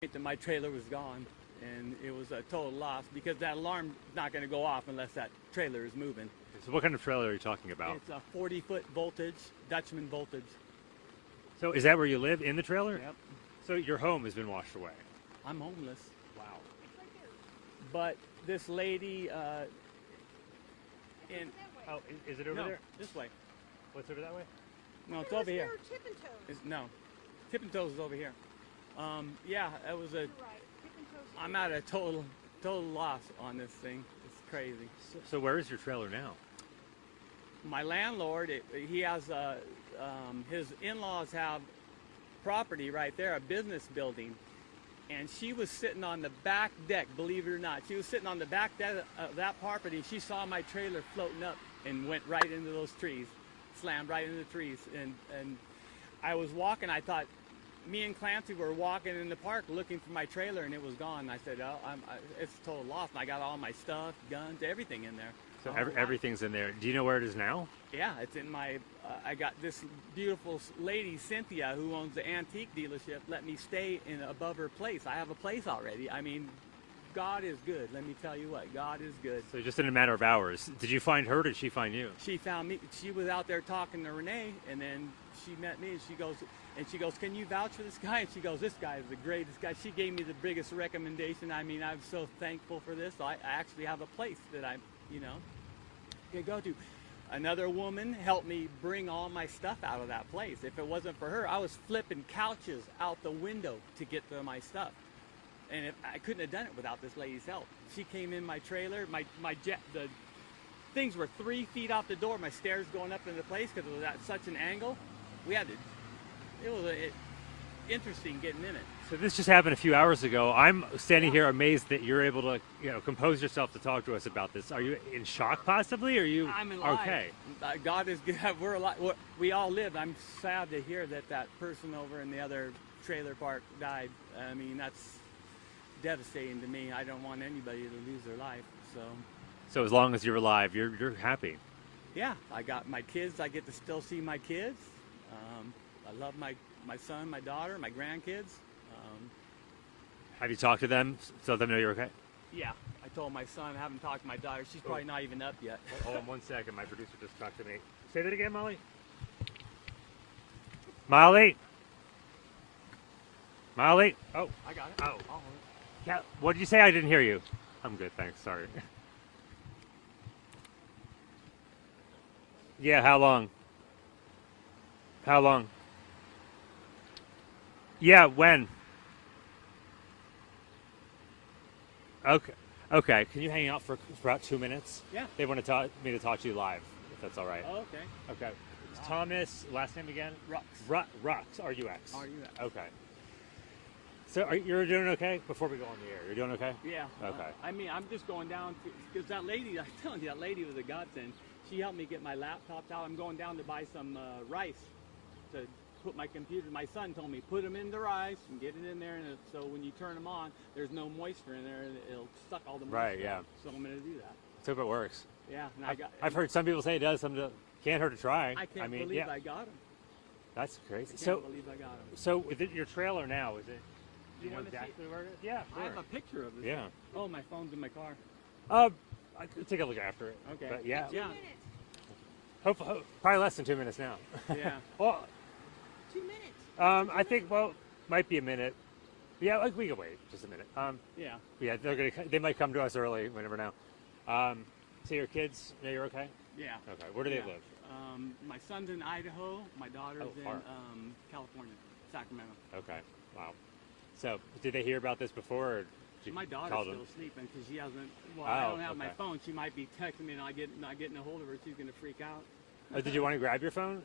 that my trailer was gone, and it was a total loss because that alarm's not going to go off unless that trailer is moving. So what kind of trailer are you talking about? It's a 40-foot voltage, Dutchman voltage. So is that where you live, in the trailer? Yep. So your home has been washed away. I'm homeless. Wow. But this lady Oh, is it over no, there? this way. What's over that way? No, it's over here. Tip and toes. No, Tip and Toes is over here. Yeah, it was a. You're right. Tip and toes. I'm at a total loss on this thing. It's crazy. So where is your trailer now? My landlord, he has his in-laws have property right there, a business building, and she was sitting on the back deck. Believe it or not, she was sitting on the back deck of that property. She saw my trailer floating up and went right into those trees, slammed right into the trees. And I was walking. I thought me and Clancy were walking in the park looking for my trailer, and it was gone. I said, "Oh, it's a total loss." And I got all my stuff, guns, everything in there. So everything's in there. Do you know where it is now? Yeah, it's in my. I got this beautiful lady, Cynthia, who owns the antique dealership. Let me stay in above her place. I have a place already. I mean, God is good. Let me tell you what, God is good. So just in a matter of hours. Did you find her or did she find you? She found me. She was out there talking to Renee, and then she met me, and she goes, "Can you vouch for this guy?" And she goes, "This guy is the greatest guy." She gave me the biggest recommendation. I mean, I'm so thankful for this. I actually have a place that I, can go to. Another woman helped me bring all my stuff out of that place. If it wasn't for her, I was flipping couches out the window to get to my stuff. And I couldn't have done it without this lady's help. She came in my trailer. The things were 3 feet off the door. My stairs going up into place because it was at such an angle. It was interesting getting in it. So this just happened a few hours ago. I'm standing here amazed that you're able to, compose yourself to talk to us about this. Are you in shock possibly? Or are you I'm alive. okay? God is good. We're alive. We all lived. I'm sad to hear that person over in the other trailer park died. I mean, that's devastating to me. I don't want anybody to lose their life. So as long as you're alive, you're happy. Yeah, I got my kids. I get to still see my kids. I love my son, my daughter, my grandkids. Have you talked to them so they know you're okay? Yeah, I told my son. I haven't talked to my daughter. She's probably not even up yet. Hold on 1 second. My producer just talked to me. Say that again, Molly. Molly. Molly. Oh, I got it. Oh. Yeah. What did you say? I didn't hear you. I'm good, thanks. Sorry. Yeah. How long? How long? Yeah. When? Okay. Okay. Can you hang out for about 2 minutes? Yeah. They want to me to talk to you live, if that's all right. Oh, okay. Okay. Thomas, last name again? Rux. Rux. R-U-X. R-U-X. Okay. So you're doing okay before we go on the air? You're doing okay? Yeah. Okay. I mean, I'm just going down because that lady, I'm telling you, that lady was a godsend. She helped me get my laptops out. I'm going down to buy some rice to put my computer. My son told me, put them in the rice and get it in there, and so when you turn them on, there's no moisture in there, and it'll suck all the moisture. Right, yeah. out. So I'm going to do that. Let's hope it works. Yeah. And I've heard some people say it does. Some can't hurt to try. I can't believe I got them. That's crazy. I can't believe I got them. So with your trailer now, is it? Do you know want exactly to see? where it is? Yeah, sure. I have a picture of this. Yeah. Oh, my phone's in my car. I could take a look after it. Okay. But yeah. 2 minutes. Probably less than 2 minutes now. Yeah. Well, 2 minutes. I think might be a minute. Yeah, we can wait just a minute. Yeah. Yeah, they might come to us early. We never know. So your kids, you're okay? Yeah. Okay. Where do they Yeah. live? My son's in Idaho. My daughter's far. in California, Sacramento. Okay. Wow. So did they hear about this before? Or did you My daughter's call them? still sleeping because she hasn't. Well, I Oh, don't have my okay. phone. She might be texting me and not getting a hold of her. She's gonna freak out. Oh, did you want to grab your phone?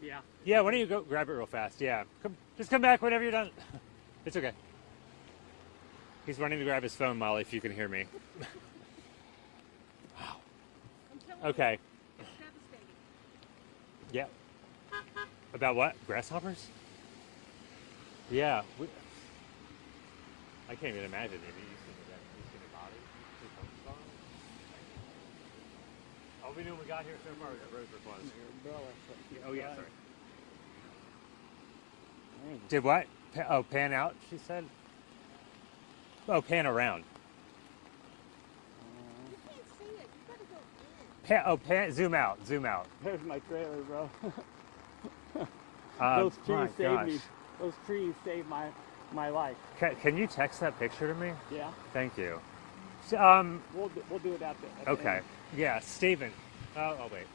Yeah. Yeah. Why don't you go grab it real fast? Yeah. Just come back whenever you're done. It's okay. He's running to grab his phone, Molly. If you can hear me. Wow. I'm telling Okay. you, it's devastating. Yeah. About what? Grasshoppers? Yeah. I can't even imagine. Maybe you've seen a body. All we knew when we got here so far was that Rose was closed. Oh yeah, sorry. Did what? Pan out, she said? Oh, pan around. You can't see it. You gotta go in. Pan. Zoom out. Zoom out. There's my trailer, bro. Those My trees saved gosh. me. Those trees saved my life. Can you text that picture to me? Yeah. Thank you. We'll do it at the Okay. end. Yeah, Stephen. Oh, wait.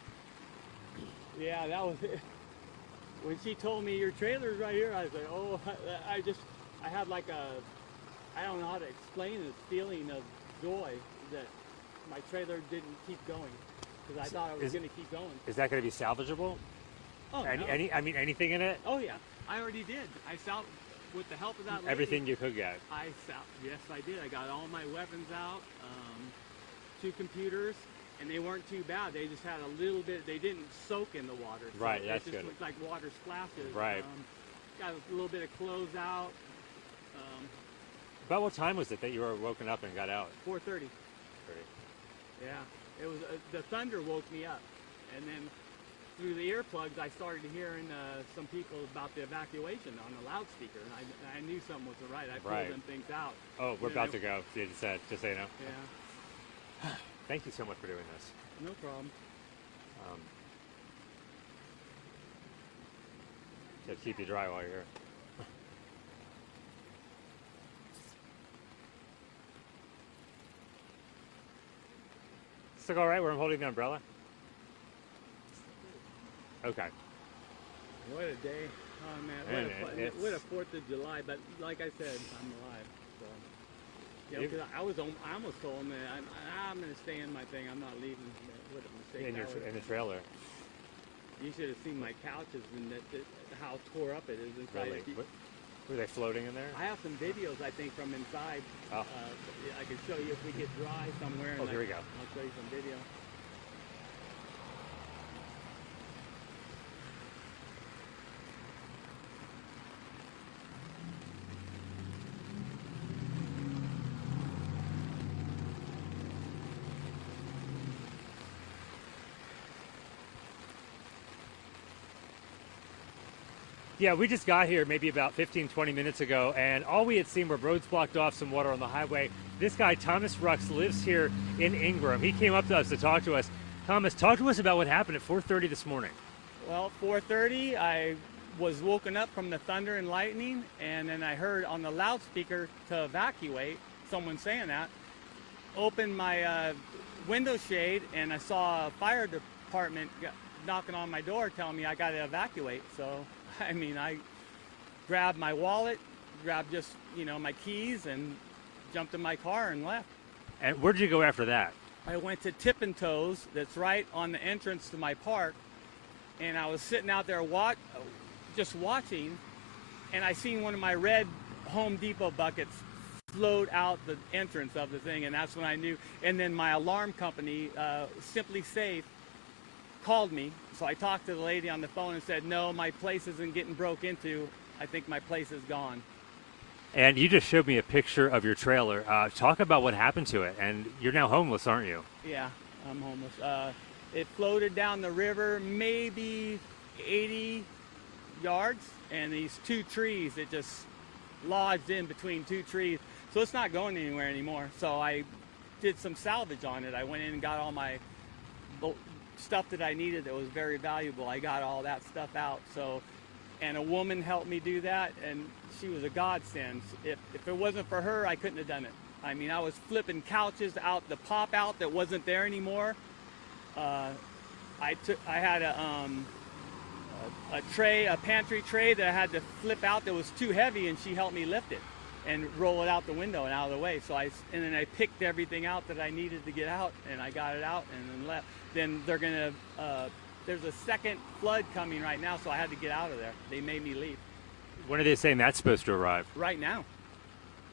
Yeah, that was it. When she told me your trailer's right here, I was like, oh, I had like I don't know how to explain this feeling of joy that my trailer didn't keep going because I thought it was going to keep going. Is that going to be salvageable? Oh, no. Anything in it? Oh yeah, I already did. With the help of that lady. Everything you could get. Yes, I did. I got all my weapons out, 2 computers, and they weren't too bad. They just had a little bit. They didn't soak in the water. So Right, it that's just good. looked like water splashes. Right. Got a little bit of clothes out. About what time was it that you were woken up and got out? 4:30. Yeah, it was. The thunder woke me up, and then through the earplugs, I started hearing some people about the evacuation on the loudspeaker, and I knew something wasn't right. I pulled Right. them things out. Oh, we're about to go. Just so you know. Yeah, Thank you so much for doing this. no problem. To keep you dry while you're here. Does it look all right where I'm holding the umbrella? Okay. What a day. Oh man, what a 4th of July. But like I said, I'm alive. So yeah, because I almost told him that I'm going to stay in my thing. I'm not leaving. What a mistake. In the trailer. You should have seen my couches and how tore up it is inside. Really? Were they floating in there? I have some videos, I think, from inside. Oh. I can show you if we get dry somewhere. Oh, here we go. I'll show you some video. Yeah, we just got here maybe about 15, 20 minutes ago, and all we had seen were roads blocked off, some water on the highway. This guy, Thomas Rux, lives here in Ingram. He came up to us to talk to us. Thomas, talk to us about what happened at 4:30 this morning. Well, 4:30, I was woken up from the thunder and lightning, and then I heard on the loudspeaker to evacuate, someone saying that. Opened my window shade, and I saw a fire department knocking on my door telling me I got to evacuate. So, I mean, I grabbed my wallet, grabbed just, my keys, and jumped in my car and left. And where did you go after that? I went to Tip and Toes, that's right on the entrance to my park, and I was sitting out there just watching, and I seen one of my red Home Depot buckets float out the entrance of the thing, and that's when I knew. And then my alarm company, Simply Safe, called me. So I talked to the lady on the phone and said, no, my place isn't getting broke into. I think my place is gone. And you just showed me a picture of your trailer. Talk about what happened to it. And you're now homeless, aren't you? Yeah, I'm homeless. It floated down the river maybe 80 yards, and these 2 trees, it just lodged in between 2 trees. So it's not going anywhere anymore. So I did some salvage on it. I went in and got all my stuff that I needed that was very valuable. I got all that stuff out. So, and a woman helped me do that, and she was a godsend. If it wasn't for her, I couldn't have done it. I mean, I was flipping couches out, the pop out that wasn't there anymore. I had a pantry tray that I had to flip out that was too heavy, and she helped me lift it and roll it out the window and out of the way. So and then I picked everything out that I needed to get out, and I got it out and then left. Then there's a second flood coming right now, so I had to get out of there. They made me leave. When are they saying that's supposed to arrive? Right now.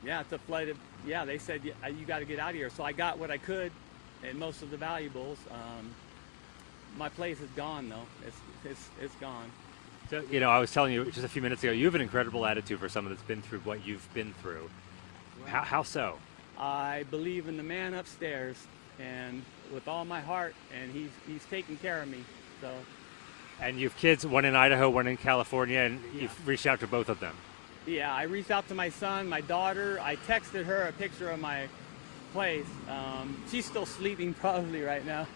Yeah, it's a flood. Yeah, they said you got to get out of here. So I got what I could, and most of the valuables. My place is gone, though. It's gone. So, I was telling you just a few minutes ago, you have an incredible attitude for someone that's been through what you've been through. How so? I believe in the man upstairs, and with all my heart, and he's taking care of me. So. And you have kids, one in Idaho, one in California, and you've reached out to both of them. Yeah, I reached out to my son, my daughter. I texted her a picture of my place. She's still sleeping probably right now.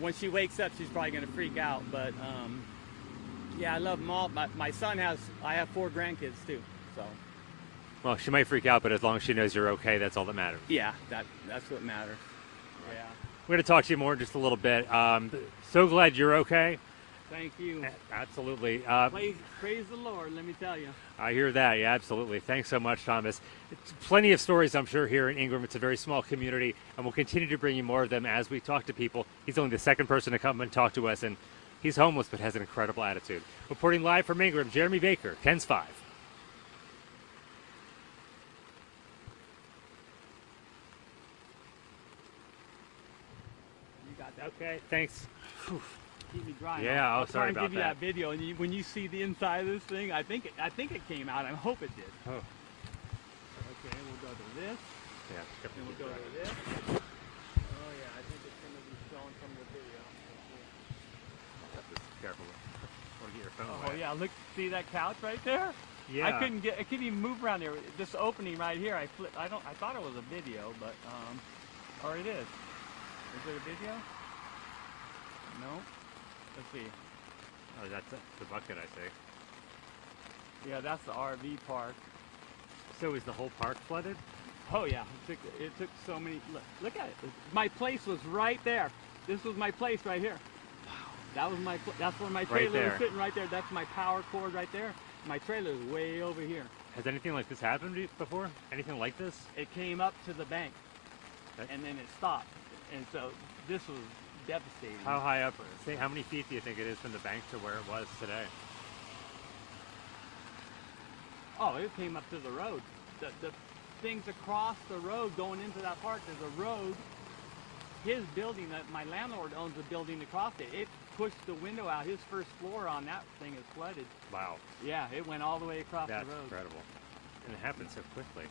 When she wakes up, she's probably going to freak out. But yeah, I love them all. My son I have 4 grandkids too. So Well, she might freak out, but as long as she knows you're okay, that's all that matters. yeah, that's what matters. Yeah. We're going to talk to you more in just a little bit. So glad you're okay. Thank you. Absolutely. Praise the Lord, let me tell you. I hear that. Yeah, absolutely. Thanks so much, Thomas. It's plenty of stories, I'm sure, here in Ingram. It's a very small community, and we'll continue to bring you more of them as we talk to people. He's only the second person to come and talk to us, and he's homeless but has an incredible attitude. Reporting live from Ingram, Jeremy Baker, KENS 5. You got that? Okay, thanks. Keep me dry. Yeah, I'll sorry try and about give you that. that video, and when you see the inside of this thing, I think it came out. I hope it did. Oh, Okay, we'll go to this, yeah. and we'll go to this. Oh yeah, I think it's going to be shown from the video. Careful. Want to get your phone Oh wet. yeah, look, see that couch right there? Yeah. I couldn't even move around there. This opening right here, I thought it was a video, but or it is. Is it a video? No. Let's see. Oh, that's the bucket, I see. Yeah, that's the RV park. So is the whole park flooded? Oh yeah, it took so many. Look at it. My place was right there. This was my place right here. Wow. That was that's where my Right trailer there. was sitting right there. That's my power cord right there. My trailer is way over here. Has anything like this happened before? Anything like this? It came up to the bank, and then it stopped. And so this was devastating. How high up? Say, how many feet do you think it is from the bank to where it was today? Oh, it came up to the road. The things across the road going into that park, there's a road. His building, my landlord owns a building across it. It pushed the window out. His first floor on that thing is flooded. Wow. Yeah, it went all the way across That's the road. incredible. And it happened so quickly.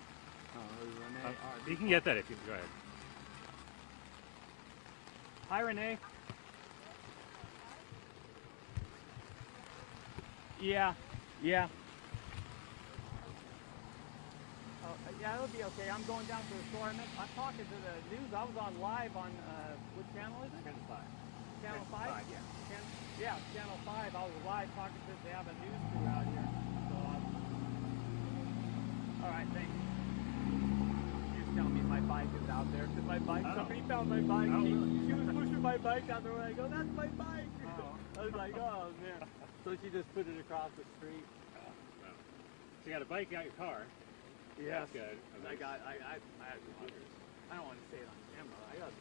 Oh, Renee. You can get that if you go ahead. Hi, Renee. Yeah, yeah. Oh, yeah, it'll be okay. I'm going down to the store. I'm talking to the news. I was on live on, what channel is it? KENS 5. Channel 5? Yeah. Yeah, Channel 5. I was live talking to, they have a news crew out here. So, all right, thanks. She was telling me my bike is out there. Because my bike, somebody found my bike. Oh, She was pushing my bike out there. I go, that's my bike. I was like, oh, man. So she just put it across the street. So you got a bike, you got your car. Yes. That's good. I don't want to say it on camera. I got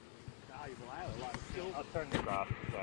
valuable. I have a lot of skills. I'll turn this off. So.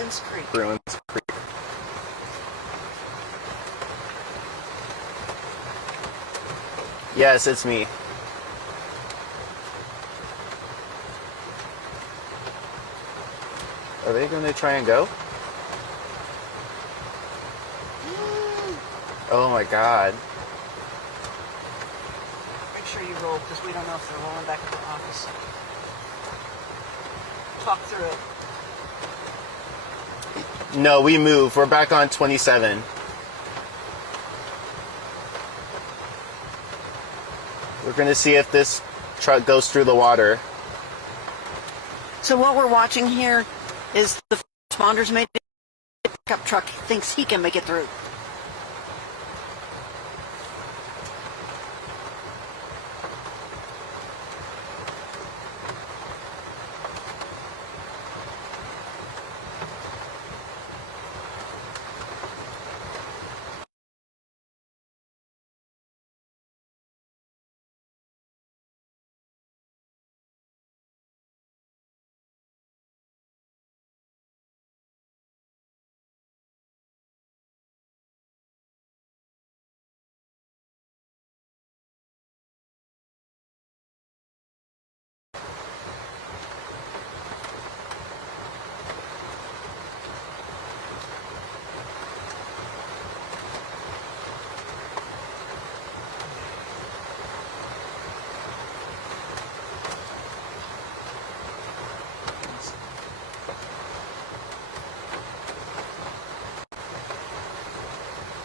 Bruins Creek. Bruins Creek. Yes, it's me. Are they going to try and go? Oh my god. Make sure you roll, because we don't know if they're rolling back to the office. Talk through it. No, we moved. We're back on 27. We're going to see if this truck goes through the water. So what we're watching here is the responders made it. The pickup truck thinks he can make it through.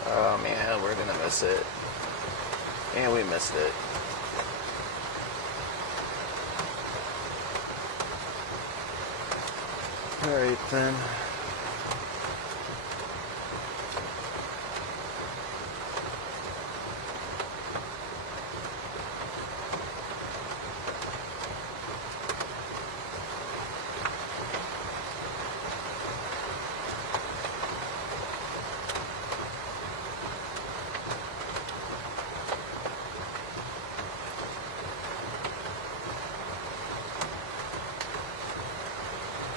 Oh man, we're going to miss it. And we missed it. Alright then.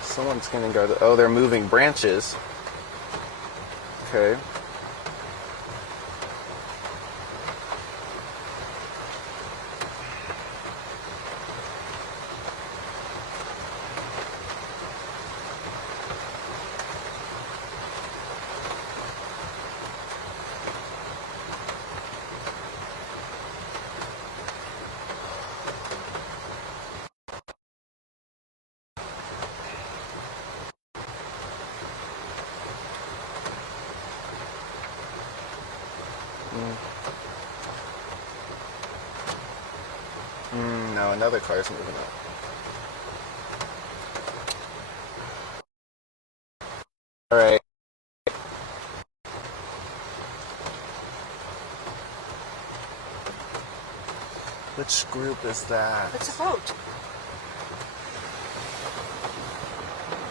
Someone's gonna go to... Oh, they're moving branches. Okay. No, another car's moving up. Alright. Which group is that? It's a boat.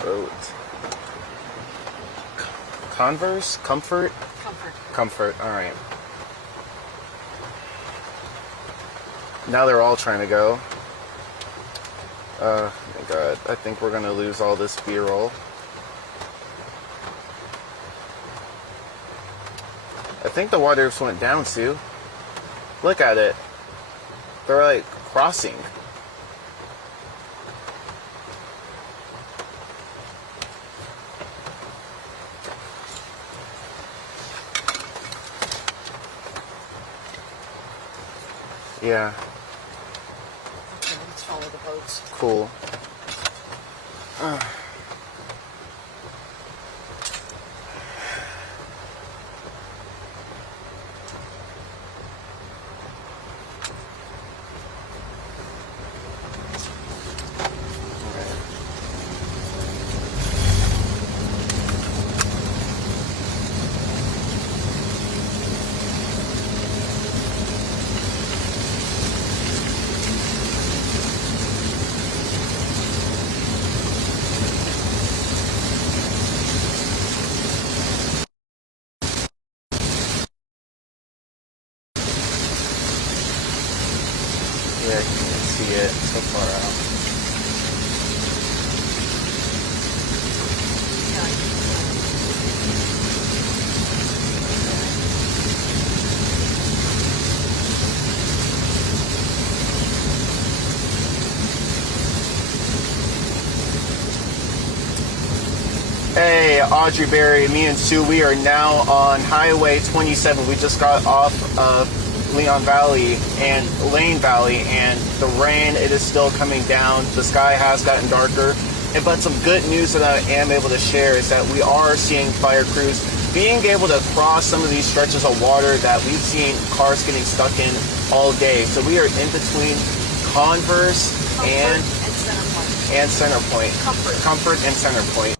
Boat. Converse? Comfort? Comfort. Comfort, alright. Now they're all trying to go. Oh my god, I think we're gonna lose all this B-roll. I think the water just went down, Sue. Look at it. They're like crossing. Yeah. Okay, let's follow the boats. Cool. Yeah, I can see it so far out. Yeah. at Audrey Berry. Me and Sue, we are now on Highway 27. We just got off of Leon Valley and Lane Valley, and the rain, it is still coming down. The sky has gotten darker. But some good news that I am able to share is that we are seeing fire crews being able to cross some of these stretches of water that we've seen cars getting stuck in all day. So we are in between Converse and Center Point. Comfort and Center Point.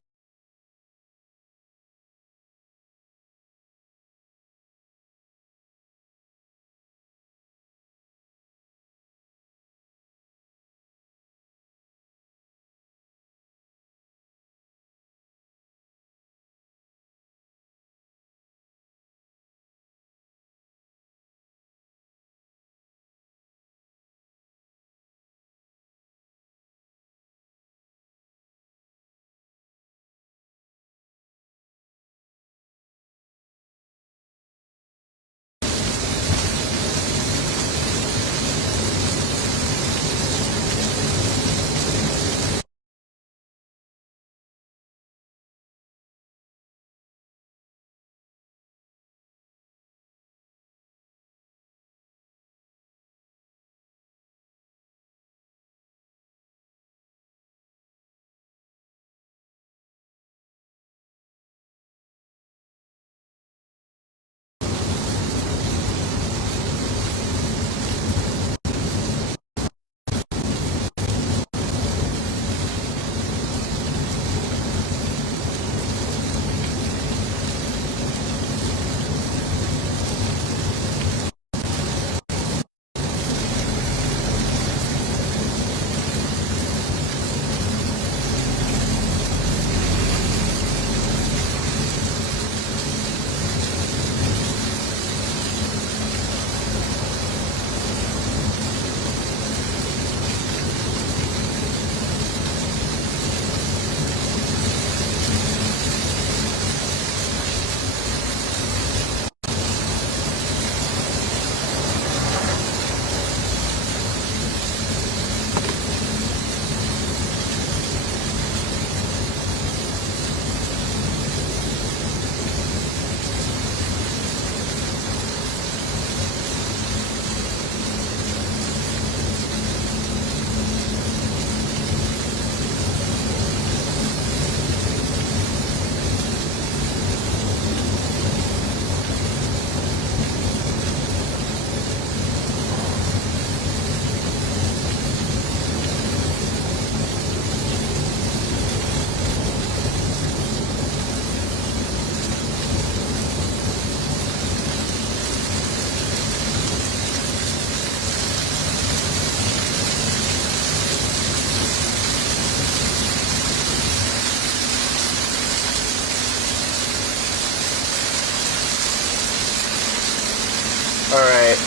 Alright.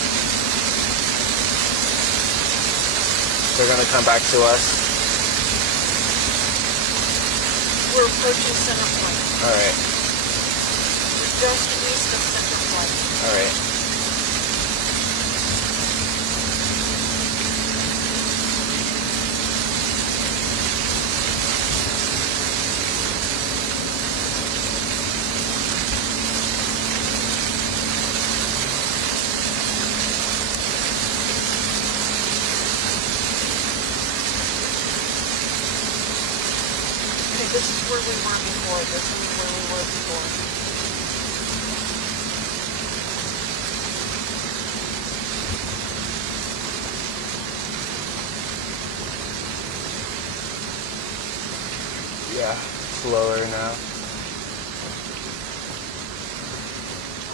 They're gonna come back to us. We're approaching Center Point. Alright. We're just east of Center Point. Alright. This is where we were before. This is where we were before. Yeah, it's lower now.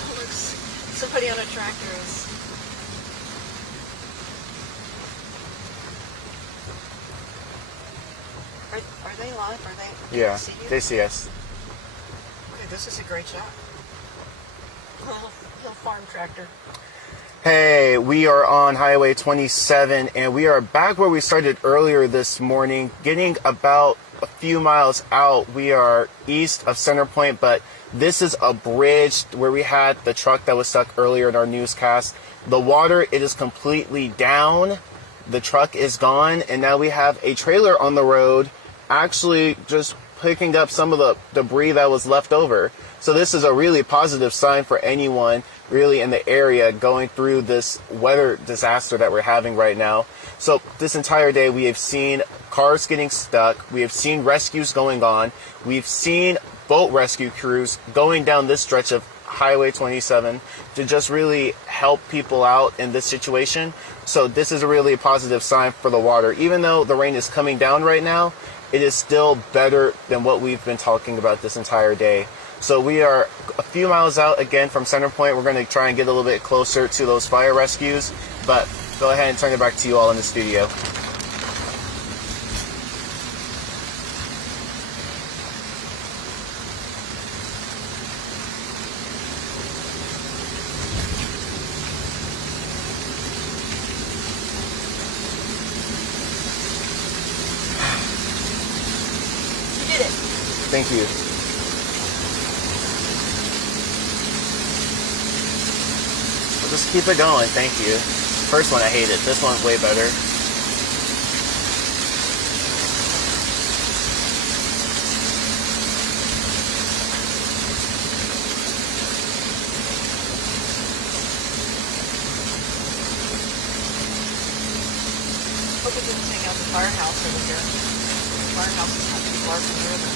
Oh, looks somebody on a tractor is. Are they live? Are they? Yeah, See you? they see us. Okay, this is a great shot. Hill Farm tractor. Hey, we are on Highway 27, and we are back where we started earlier this morning, getting about a few miles out. We are east of Center Point, but this is a bridge where we had the truck that was stuck earlier in our newscast. The water, it is completely down. The truck is gone, and now we have a trailer on the road, actually just picking up some of the debris that was left over. So this is a really positive sign for anyone really in the area going through this weather disaster that we're having right now. So this entire day we have seen cars getting stuck. We have seen rescues going on. We've seen boat rescue crews going down this stretch of Highway 27 to just really help people out in this situation. So this is a really positive sign for the water. Even though the rain is coming down right now, it is still better than what we've been talking about this entire day. So we are a few miles out again from Center Point. We're going to try and get a little bit closer to those fire rescues, but go ahead and turn it back to you all in the studio. You did it. Thank you. We'll just keep it going. Thank you. First one I hated. This one's way better. Hope we didn't take out the firehouse over here. The firehouse is not too far from the river.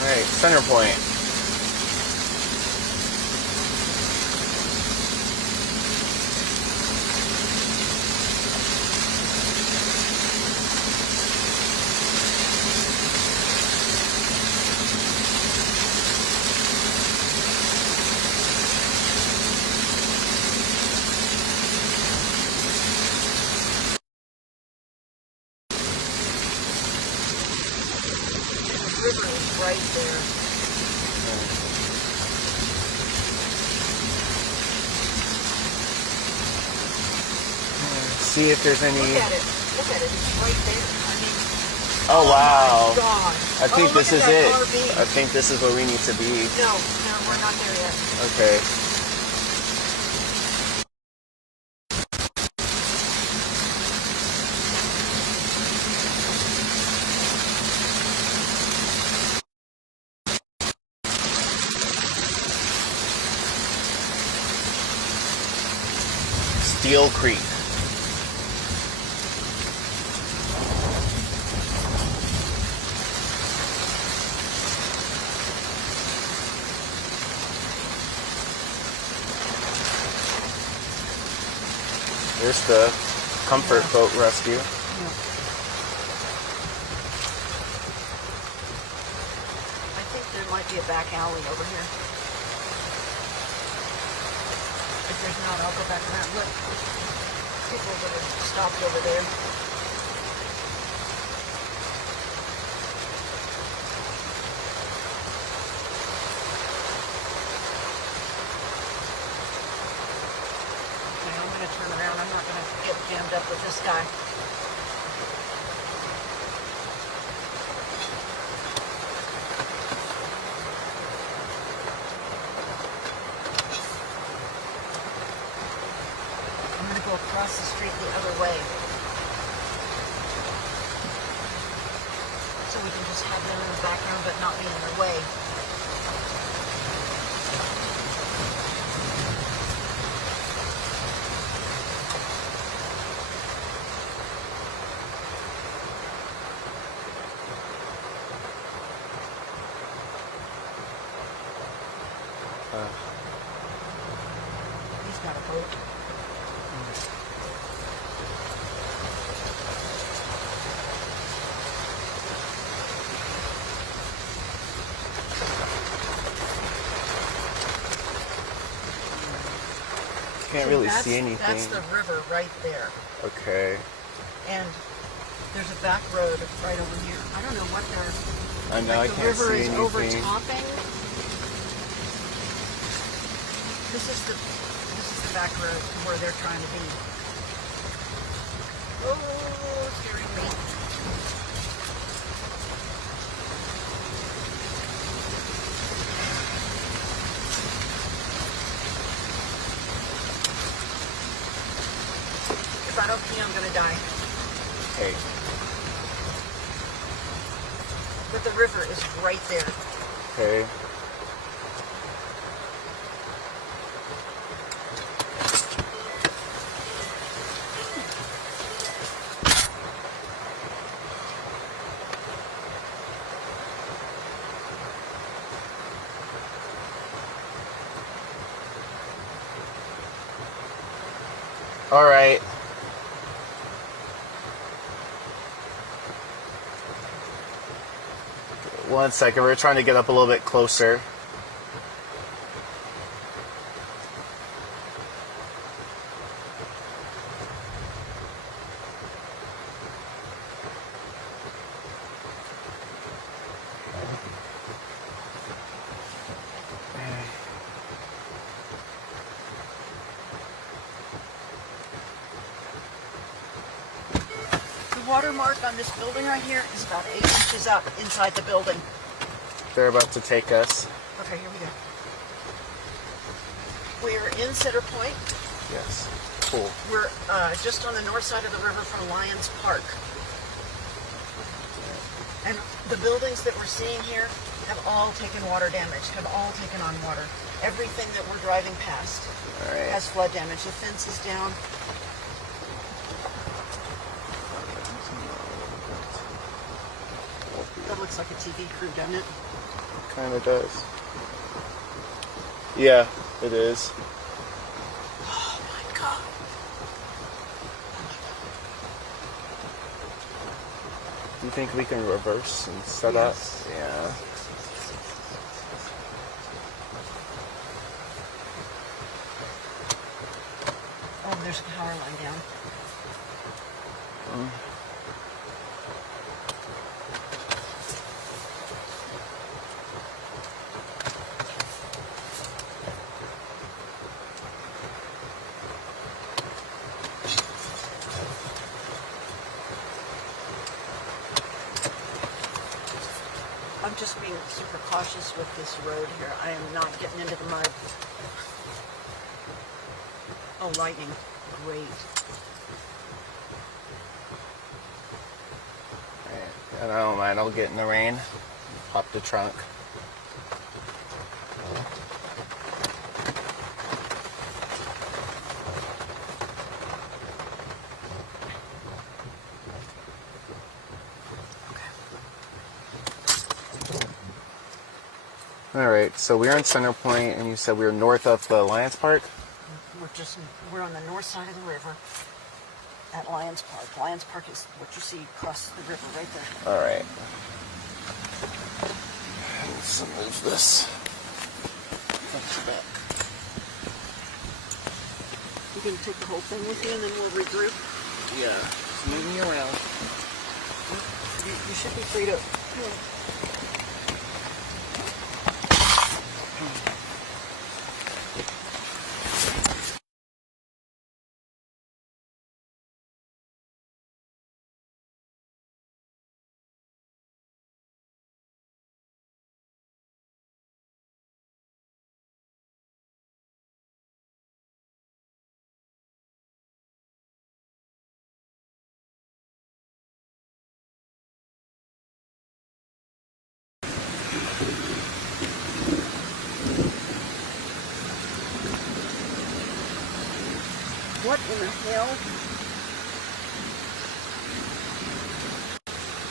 All right, Center Point. The river is right there. See if there's any. Look at it. Look at it. It's right there. I mean, Oh wow! my gosh. I think Oh, this look is at it. that RV. I think this is where we need to be. No, we're not there yet. Okay. Steel Creek. There's the comfort boat rescue. I think there might be a back alley over here. If there's not, I'll go back around. Look, people that are stopped over there. Okay, I'm going to turn around. I'm not going to get jammed up with this guy. I'm going to go across the street the other way. So we can just have them in the background but not be in their way. He's got a boat. Can't really That's- see anything. That's the river right there. Okay. And there's a back road right over here. I don't know what they're... I know I the can't river see is anything. overtopping. This is the back road to where they're trying to be. Oh, steering wheel. If I don't pee, I'm gonna die. Hey. But the river is right there. Okay. All right. One second, we're trying to get up a little bit closer. The watermark on this building right here is about 8 inches up inside the building. They're about to take us. Okay, here we go. We are in Center Point. Yes. Cool. We're just on the north side of the river from Lions Park. And the buildings that we're seeing here have all taken water damage, have all taken on water. Everything that we're driving past All right. has flood damage. The fence is down. That looks like a TV crew, doesn't it? Kind of does. Yeah, it is. Oh my God. Do you think we can reverse and set Yes. up? Yeah. Oh, there's a power line down. I'm just being super cautious with this road here. I am not getting into the mud. Oh, lightning. Great. Alright, and I don't mind, I'll get in the rain. Pop the trunk. Alright, so we're in Center Point, and you said we were north of the Lions Park? We're on the north side of the river at Lions Park. Lions Park is what you see across the river right there. Alright. Let's move this. Back. You can take the whole thing with you and then we'll regroup. Yeah, just move me around. You should be free to... What in the hell?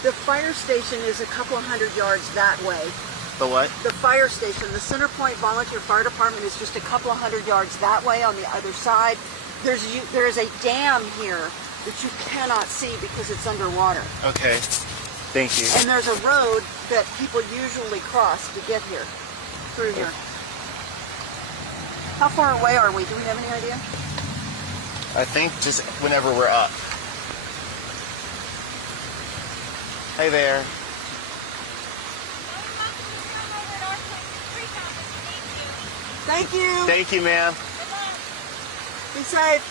The fire station is a couple of 100 yards that way. The what? The fire station, the Center Point Volunteer Fire Department is just a couple of 100 yards that way on the other side. There is a dam here that you cannot see because it's underwater. Okay, thank you. And there's a road that people usually cross to get here, through here. How far away are we? Do we have any idea? I think just whenever we're up. Hey there. Thank you. Thank you, ma'am. Be safe.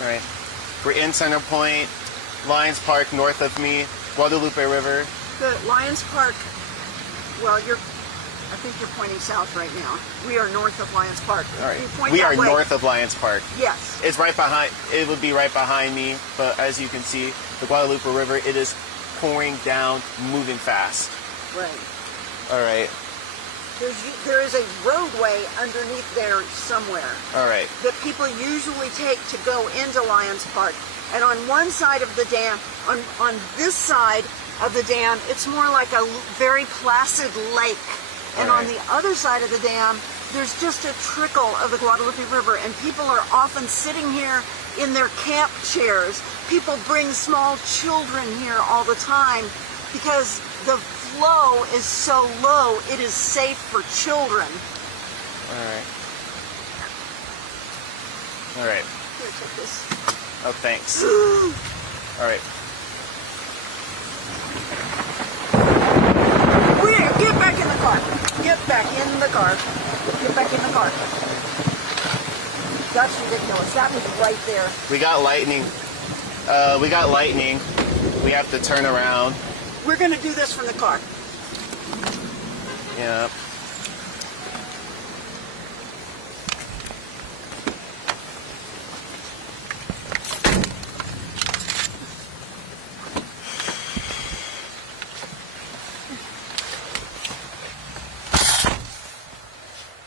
All right. We're in Center Point, Lions Park north of me, Guadalupe River. The Lions Park, well, I think you're pointing south right now. We are north of Lions Park. All right. You point We that are way. north of Lions Park. Yes. It's right behind, it would be right behind me, but as you can see, the Guadalupe River, it is pouring down, moving fast. Right. All right. There is a roadway underneath there somewhere All right. that people usually take to go into Lions Park. And on one side of the dam, on this side of the dam, it's more like a very placid lake. And All on right. the other side of the dam, there's just a trickle of the Guadalupe River. And people are often sitting here in their camp chairs. People bring small children here all the time because the flow is so low, it is safe for children. All right. All right. Here, take this. Oh, thanks. All right. Get back in the car. Get back in the car. Get back in the car. That's ridiculous. That was right there. We got lightning. We have to turn around. We're going to do this from the car. Yeah.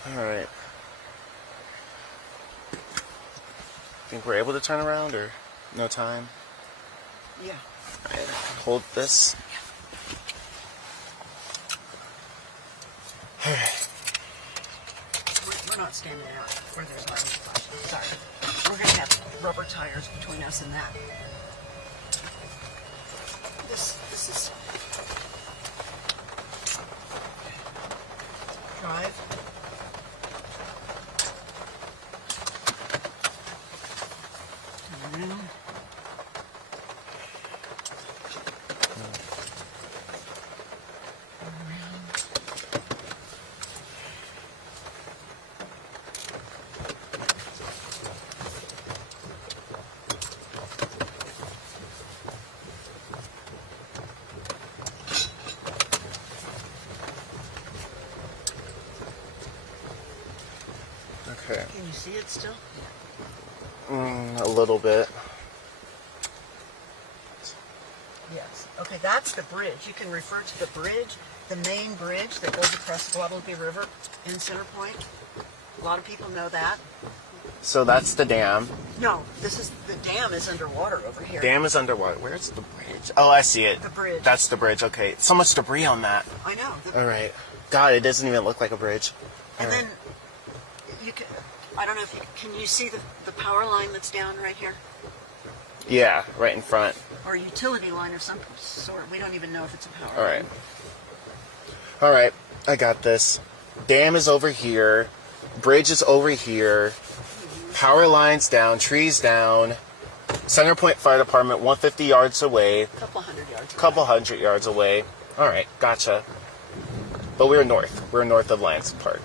All right. Think we're able to turn around or no time? Yeah. All right. Hold this. All right. We're not standing out where there's lightning flashing. Sorry. We're going to have rubber tires between us and that. This is drive. Turn around. Okay. Can you see it still? A little bit. Yes. Okay, that's the bridge. You can refer to the bridge, the main bridge that goes across the Guadalupe River in Center Point. A lot of people know that. So that's the dam. No, the dam is underwater over here. Dam is underwater. Where's the bridge? Oh, I see it. The bridge. That's the bridge. Okay. So much debris on that. I know. All right. God, it doesn't even look like a bridge. And All right. then you can, I don't know if you can you see the power line that's down right here? Yeah, right in front. Or a utility line of some sort. We don't even know if it's a power All line. right. All right. I got this. Dam is over here. Bridge is over here. Power lines down. Trees down. Center Point Fire Department 150 yards away. A couple hundred yards. Couple hundred yards away. All right. Gotcha. But we're north. We're north of Lions Park.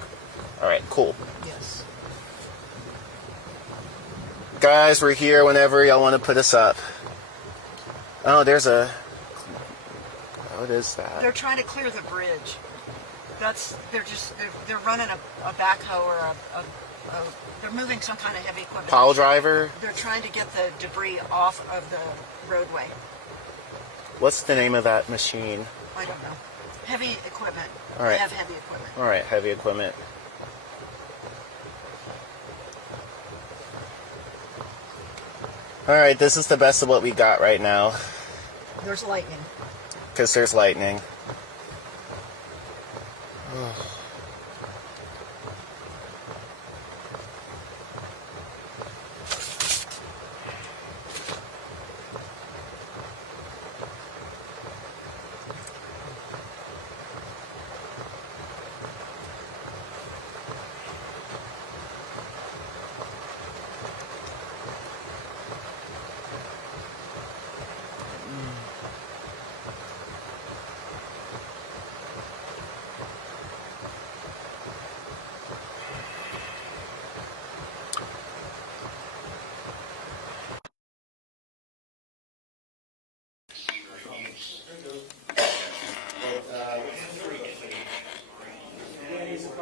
All right. Cool. Yes. Guys, we're here whenever y'all want to put us up. Oh, there's a... What is that? They're trying to clear the bridge. They're running a backhoe or they're moving some kind of heavy equipment. Pile driver? They're trying to get the debris off of the roadway. What's the name of that machine? I don't know. Heavy equipment. All right. They have heavy equipment. All right, heavy equipment. All right, this is the best of what we got right now. There's lightning. Because there's lightning.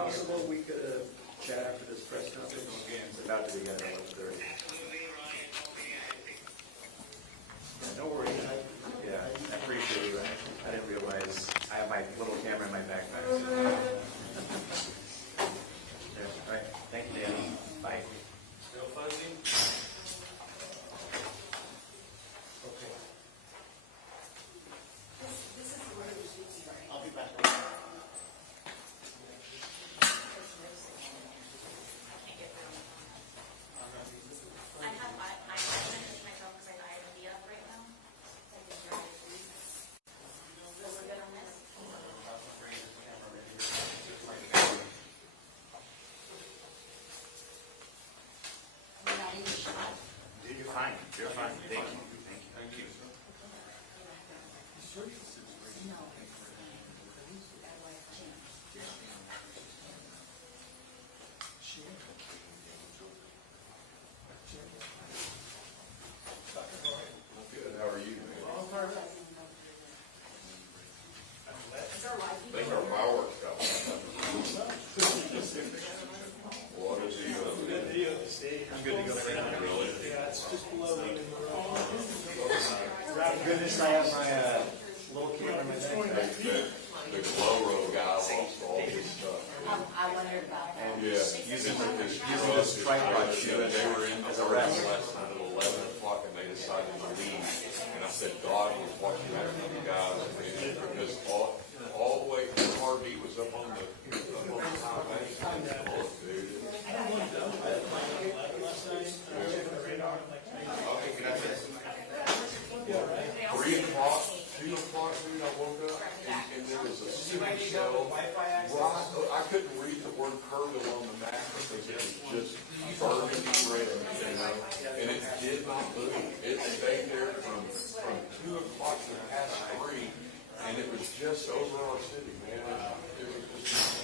possible we could chat after this press conference? It's about to begin at 11:30. Yeah, no worries. Yeah, I appreciate it. I didn't realize I have my little camera in my backpack. So. Yeah, all right. Thank you, Dan. Bye. Still fuzzy? Okay. I'll be back. I have my phone because I have a beat up right now. So I can try to read. So we're good on this? We're not even shot. You're fine. You're fine. Thank you. Thank you. Thank you. No. That way I changed. Good, how are you? Is our life? I think our fireworks got one. What is he gonna do? I'm good to go right now. Really? Yeah, it's just below me. Thank goodness I have my little camera in my backpack. The glow road guy lost all his stuff. I wondered about that. Yeah. Using this tripod shoot, they were in as a the rep. last night at 11 o'clock and they decided to leave. And I said, God was watching after the guys because all the way, his heartbeat was up on the highway. Oh, dude. Okay, can I say something? 3 o'clock, 2 o'clock, dude, I woke up and there was a city shell. I couldn't read the word Kerrville on the map because it was just burning red, you know, and it did not move. It stayed there from 2 o'clock to past 3, and it was just over our city, man. It was just.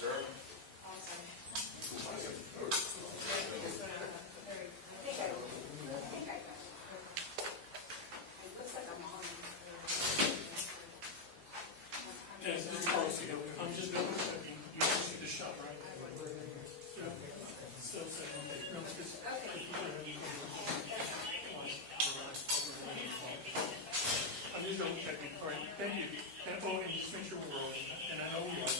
Sir? Yes, it's close to go. I'm just double checking. You can see the shot, right? Yeah. Still saying, no, it's just. I'm just double checking. All right, thank you. And oh, and just make sure we're rolling. And I know we are.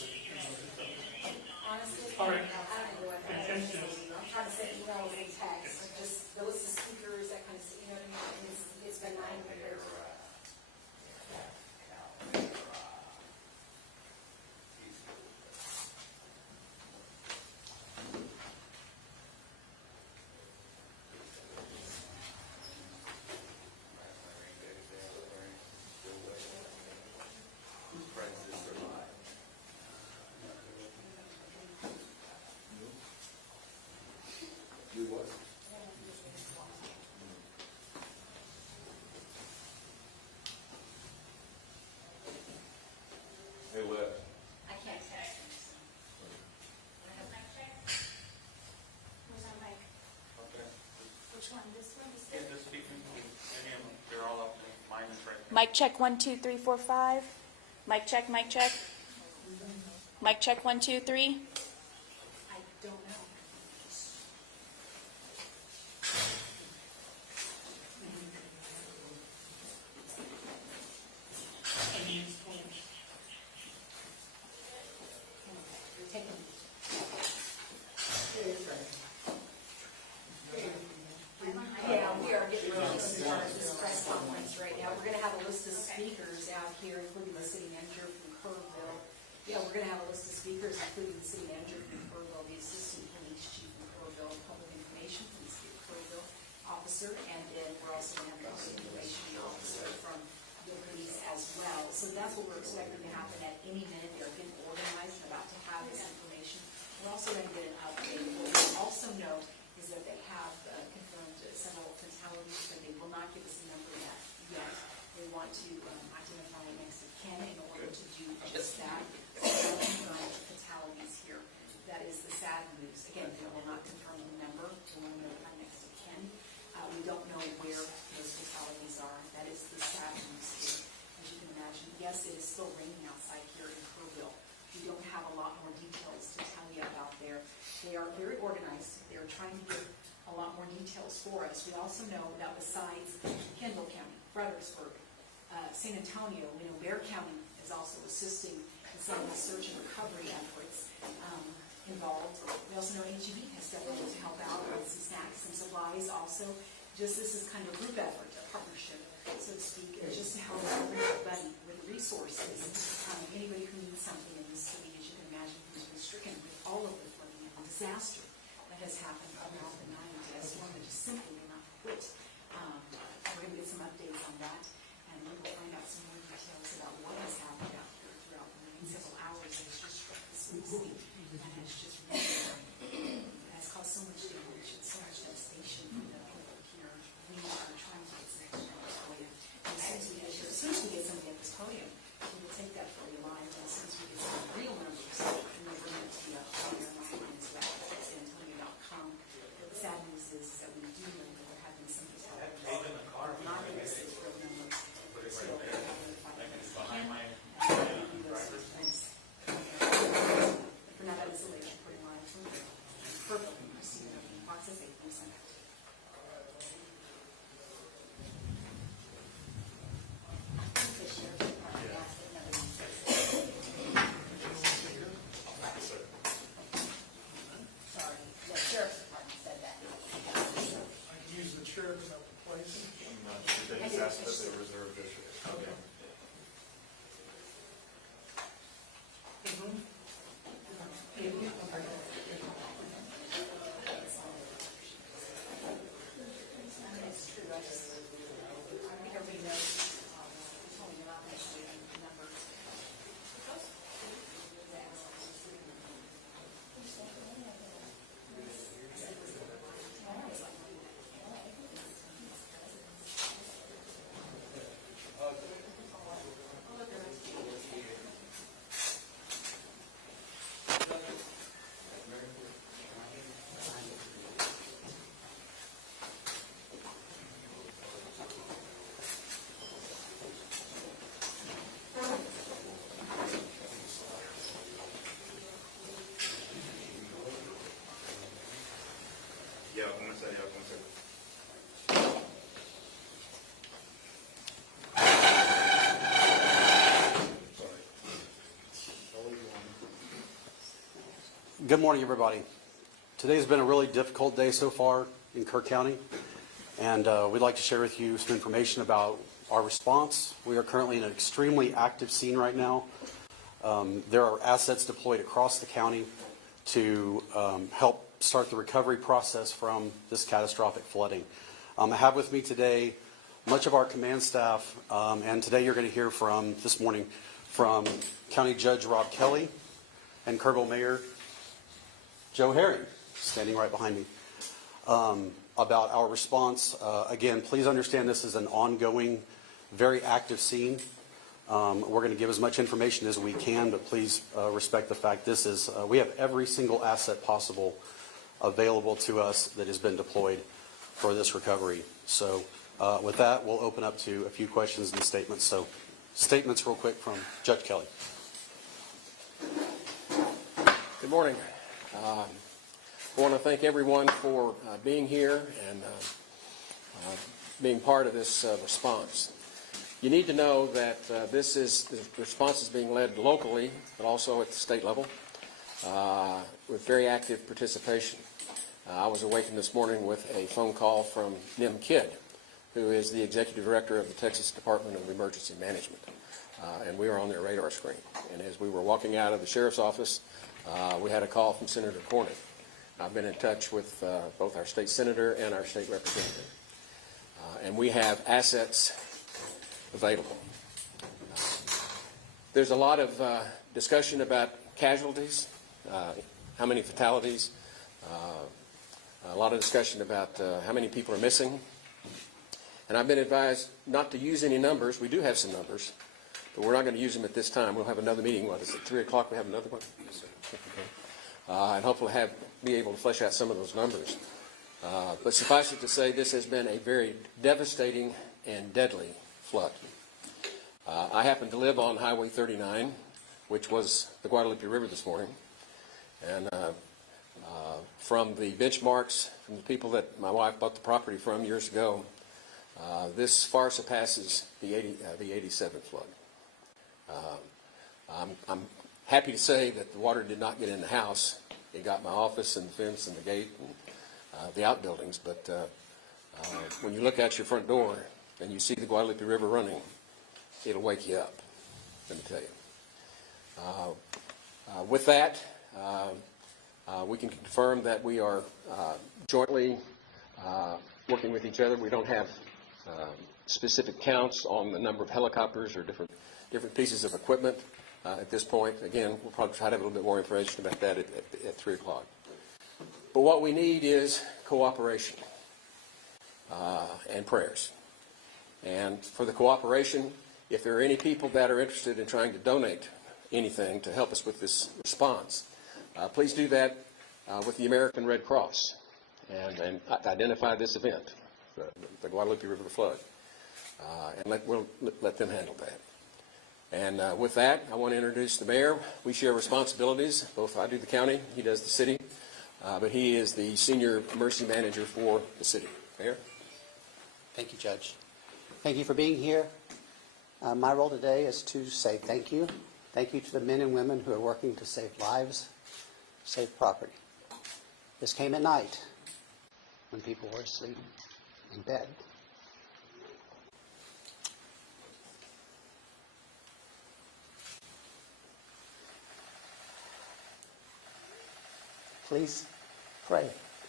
Honestly, All right. I don't know what And that thanks, is. Jess. I'm trying to send emails and texts, just those the speakers, that kind of stuff, you know what I mean? It's been 9 years. Do what? Hey, Les. I can't text. Where's our mic? Okay. Which one? This one? This Yeah, one? just speak to any of them. They're all up there. Mine is right there. Mic check 1 2 3 4 5. Mic check, mic check. Mic check 1 2 3. I don't know. I need sponge. You're taking. Yeah, we are getting ready to start this press conference right now. We're gonna have a list of speakers out here, including the city manager from Kerrville. Yeah, we're gonna have a list of speakers, including the city manager from Kerrville, the assistant police chief from Kerrville, public information police Kerrville officer, and then we're also gonna have the information officer from the police as well. So that's what we're expecting to happen at any minute. They're getting organized and about to have this information. We're also gonna get an update. What we also know is that they have confirmed several fatalities, but they will not give us a number yet. They want to identify next of kin in order to do just that. So they'll confirm fatalities here. That is the sad news. Again, they will not confirm the number. They want to notify next of kin. We don't know where those fatalities are. That is the sad news here. As you can imagine, yes, it is still organized. They're trying to give a lot more details for us. We also know that besides Kendall County, Fredericksburg, San Antonio, we know Bear County is also assisting in some of the search and recovery efforts involved. We also know HEB has stepped in to help out with some snacks and supplies also. Just this is kind of a group effort, a partnership, so to speak, just to help everybody with resources. Anybody who needs something in this city, as you can imagine, who's been stricken with all of the flooding and disaster that has happened around the 90s. One that just simply will not quit. We're going to get some updates on that, and we will find out some more details about what has happened out here throughout the next several hours. It's just struck the city, and it's just really has caused so much damage and so much devastation for the people here. We are trying to get some extra numbers for you. And as soon as we get somebody at this podium, we will take that for you live. And as soon as we get some real numbers, we will bring it to you on your mind as well. It's Antonio.com. But the sad news is that we do know that we're having some fatalities. Not in this is real numbers. So we're going to find out if we can. And do those sorts of things. For now, that is the latest reporting live from Purple. Proceeding of the Fox's 8th Center. Sorry, the sheriff's department said that. I can use the chair to help replace it. They just asked that they reserve this. Okay. It's true, I think everybody knows, told me about this number. Yeah, I'm gonna set you up one second. Good morning, everybody. Today's been a really difficult day so far in Kirk County, and we'd like to share with you some information about our response. We are currently in an extremely active scene right now. There are assets deployed across the county to help start the recovery process from this catastrophic flooding. I have with me today much of our command staff, and today you're going to hear this morning from County Judge Rob Kelly and Kerrville Mayor Joe Herring, standing right behind me, about our response. Again, please understand this is an ongoing, very active scene. We're going to give as much information as we can, but please respect the fact we have every single asset possible available to us that has been deployed for this recovery. So with that, we'll open up to a few questions and statements. So statements real quick from Judge Kelly. Good morning. I want to thank everyone for being here and being part of this response. You need to know that the response is being led locally, but also at the state level, with very active participation. I was awakened this morning with a phone call from Nim Kidd, who is the Executive Director of the Texas Department of Emergency Management, and we were on their radar screen. And as we were walking out of the Sheriff's office, we had a call from Senator Cornyn. I've been in touch with both our state senator and our state representative, and we have assets available. There's a lot of discussion about casualties, how many fatalities, a lot of discussion about how many people are missing. And I've been advised not to use any numbers. We do have some numbers, but we're not going to use them at this time. We'll have another meeting. What is it, 3 o'clock? We have another one? Yes, sir. Okay. And hopefully be able to flesh out some of those numbers. But suffice it to say, this has been a very devastating and deadly flood. I happen to live on Highway 39, which was the Guadalupe River this morning. And From the benchmarks, from the people that my wife bought the property from years ago, this far surpasses the 87 flood. I'm happy to say that the water did not get in the house. It got my office and the fence and the gate and the outbuildings, but when you look out your front door and you see the Guadalupe River running, it'll wake you up, let me tell you. With that, we can confirm that we are jointly working with each other. We don't have specific counts on the number of helicopters or different pieces of equipment at this point. Again, we'll probably try to have a little bit more information about that at 3 o'clock. But what we need is cooperation and prayers. And for the cooperation, if there are any people that are interested in trying to donate anything to help us with this response, please do that with the American Red Cross and identify this event, the Guadalupe River flood, and we'll let them handle that. And with that, I want to introduce the mayor. We share responsibilities. Both I do the county, he does the city, but he is the senior emergency manager for the city. Mayor? Thank you, Judge. Thank you for being here. My role today is to say thank you. Thank you to the men and women who are working to save lives, save property. This came at night when people were asleep in bed. Please pray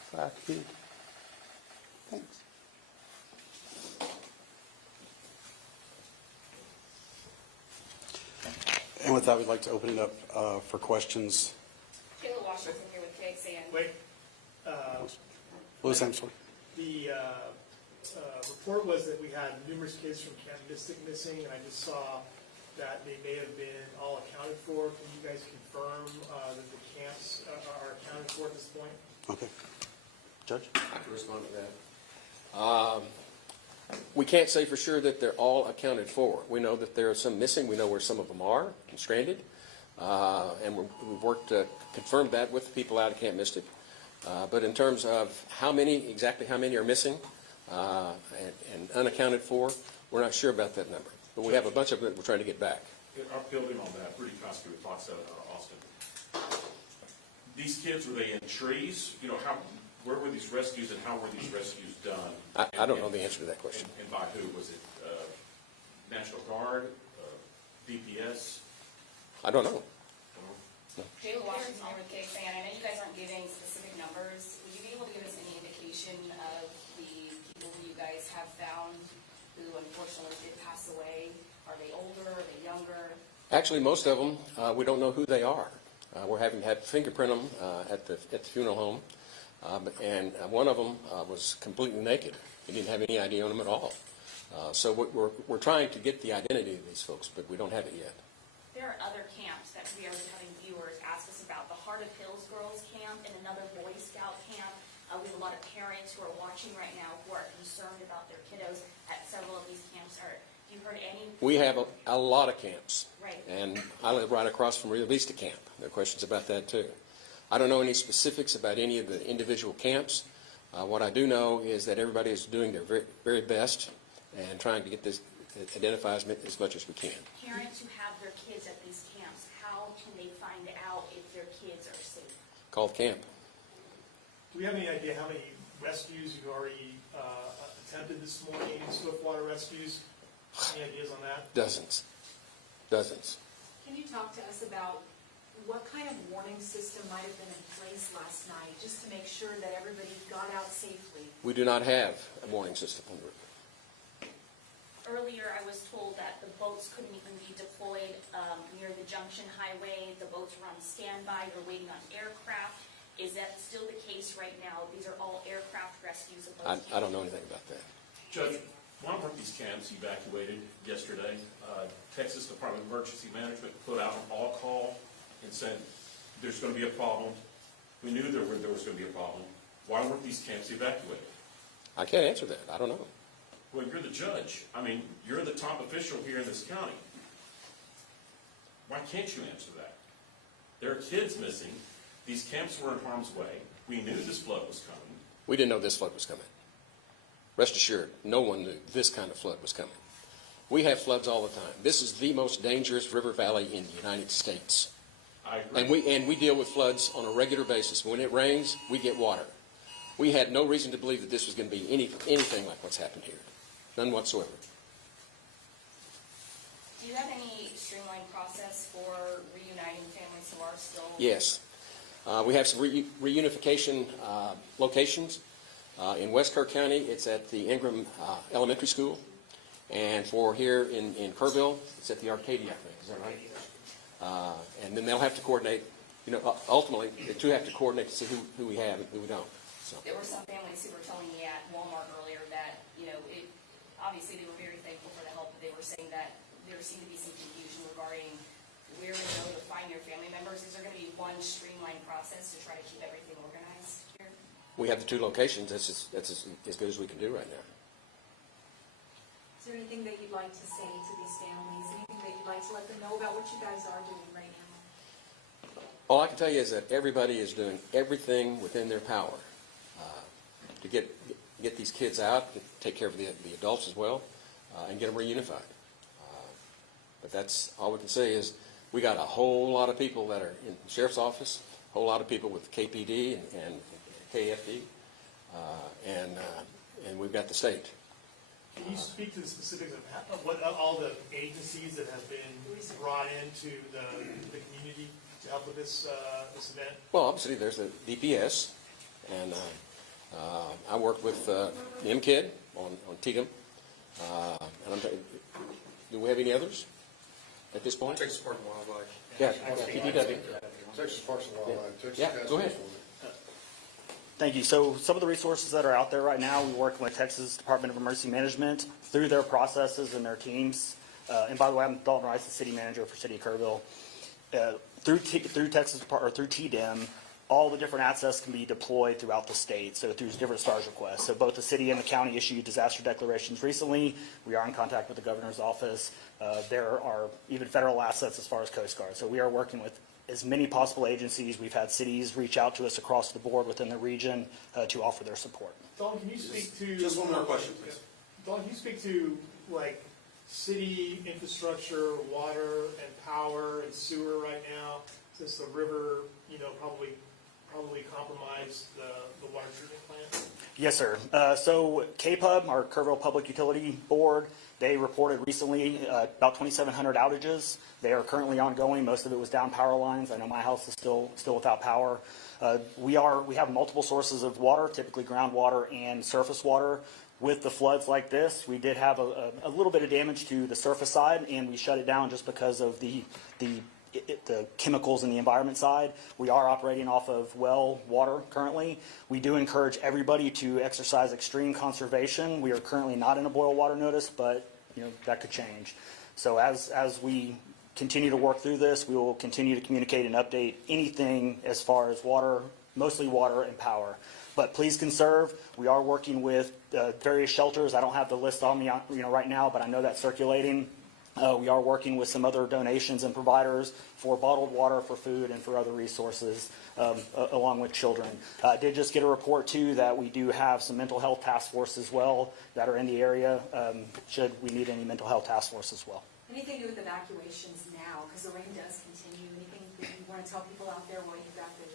for our community. Thanks. And with that, we'd like to open it up for questions. Kayla Washington here with KXAN. Wait, Louis Armstrong. the report was that we had numerous kids from Camp Mystic missing, and I just saw that they may have been all accounted for. Can you guys confirm that the camps are accounted for at this point? Okay. Judge? I can respond to that. We can't say for sure that they're all accounted for. We know that there are some missing. We know where some of them are and stranded. And we've worked to confirm that with the people out of Camp Mystic. But in terms of exactly how many are missing and unaccounted for, we're not sure about that number. But we have a bunch of them that we're trying to get back. Building on that, Rudy Koski with Fox out of Austin. These kids, were they in trees? You know, where were these rescues and how were these rescues done? I don't know the answer to that question. And by who? Was it National Guard, DPS? I don't know. Kayla Washington here with KXAN. I know you guys aren't giving specific numbers. Would you be able to give us any indication of the people who you guys have found who unfortunately did pass away? Are they older? Are they younger? Actually, most of them, we don't know who they are. We're having to fingerprint them at the funeral home. And one of them was completely naked. He didn't have any ID on him at all. So we're trying to get the identity of these folks, but we don't have it yet. There are other camps that we are having viewers ask us about. The Heart of Hills Girls Camp and another Boy Scout camp. We have a lot of parents who are watching right now who are concerned about their kiddos at several of these camps. Have you heard any? We have a lot of camps. Right. And I live right across from Rio Vista Camp. There are questions about that too. I don't know any specifics about any of the individual camps. What I do know is that everybody is doing their very, very best and trying to get this identified as much as we can. Parents who have their kids at these camps, how can they find out if their kids are safe? Call the camp. Do we have any idea how many rescues you've already attempted this morning, swiftwater rescues? Any ideas on that? Dozens. Dozens. Can you talk to us about what kind of warning system might have been in place last night, just to make sure that everybody got out safely? We do not have a warning system. Earlier, I was told that the boats couldn't even be deployed near the Junction Highway. The boats were on standby. They're waiting on aircraft. Is that still the case right now? These are all aircraft rescues. I don't know anything about that. Judge, why weren't these camps evacuated yesterday? Texas Department of Emergency Management put out an all call and said there's going to be a problem. We knew there was going to be a problem. Why weren't these camps evacuated? I can't answer that. I don't know. Well, you're the judge. I mean, you're the top official here in this county. Why can't you answer that? There are kids missing. These camps were in harm's way. We knew this flood was coming. We didn't know this flood was coming. Rest assured, no one knew this kind of flood was coming. We have floods all the time. This is the most dangerous river valley in the United States. I agree. And we deal with floods on a regular basis. When it rains, we get water. We had no reason to believe that this was going to be anything like what's happened here. None whatsoever. Do you have any streamlined process for reuniting families who are still? Yes. We have some reunification locations. In West Kerr County, it's at the Ingram Elementary School. And for here in Kerrville, it's at the Arcadia, I think. Is that right? And then they'll have to coordinate. Ultimately, the two have to coordinate to see who we have and who we don't. So. There were some families who were telling me at Walmart earlier that, obviously they were very thankful for the help, but they were saying that there seemed to be some confusion regarding where to go to find your family members. Is there going to be one streamlined process to try to keep everything organized here? We have the two locations. That's as good as we can do right now. Is there anything that you'd like to say to these families? Anything that you'd like to let them know about what you guys are doing right now? All I can tell you is that everybody is doing everything within their power to get these kids out, take care of the adults as well, and get them reunified. But that's all we can say is we got a whole lot of people that are in the sheriff's office, a whole lot of people with KPD and KFD, and we've got the state. Can you speak to the specifics of what all the agencies that have been brought into the community to help with this event? Well, obviously there's the DPS, and I worked with the MKID on TDM. And do we have any others at this point? Texas Park and Wildlife. Yeah, TPW. Texas Parks and Wildlife. Texas Yeah, go ahead. Thank you. So some of the resources that are out there right now, we work with Texas Department of Emergency Management through their processes and their teams. And by the way, I'm Dalton Rice, the city manager for City of Kerrville. Through Texas or through TDM, all the different assets can be deployed throughout the state, so through different STARS requests. So both the city and the county issued disaster declarations recently. We are in contact with the governor's office. There are even federal assets as far as Coast Guard. So we are working with as many possible agencies. We've had cities reach out to us across the board within the region to offer their support. Dawn, can you speak to... Just one more question, please. Dawn, can you speak to, like, city infrastructure, water and power and sewer right now, since the river, probably compromised the water treatment plant? Yes, sir. So KPUB, our Kerrville Public Utility Board, they reported recently about 2,700 outages. They are currently ongoing. Most of it was down power lines. I know my house is still without power. We have multiple sources of water, typically groundwater and surface water. With the floods like this, we did have a little bit of damage to the surface side, and we shut it down just because of the chemicals in the environment side. We are operating off of well water currently. We do encourage everybody to exercise extreme conservation. We are currently not in a boil water notice, but that could change. So as we continue to work through this, we will continue to communicate and update anything as far as water, mostly water and power. But please conserve. We are working with various shelters. I don't have the list on me right now, but I know that's circulating. We are working with some other donations and providers for bottled water, for food, and for other resources, along with children. I did just get a report, too, that we do have some mental health task force as well that are in the area, should we need any mental health task force as well. Anything to do with evacuations now, because the rain does continue? Anything that you want to tell people out there while you've got the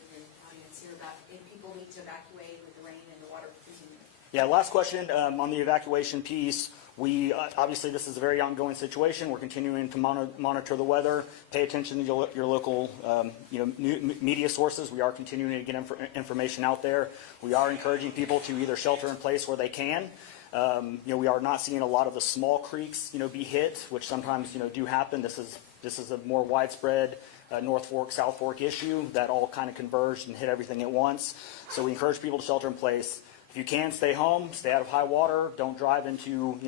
audience here about if people need to evacuate with the rain and the water continuing? Yeah, last question on the evacuation piece. We obviously, this is a very ongoing situation. We're continuing to monitor the weather, pay attention to your local media sources. We are continuing to get information out there. We are encouraging people to either shelter in place where they can. We are not seeing a lot of the small creeks be hit, which sometimes do happen. This is a more widespread North Fork, South Fork issue that all kind of converged and hit everything at once. So we encourage people to shelter in place. If you can, stay home, stay out of high water, don't drive into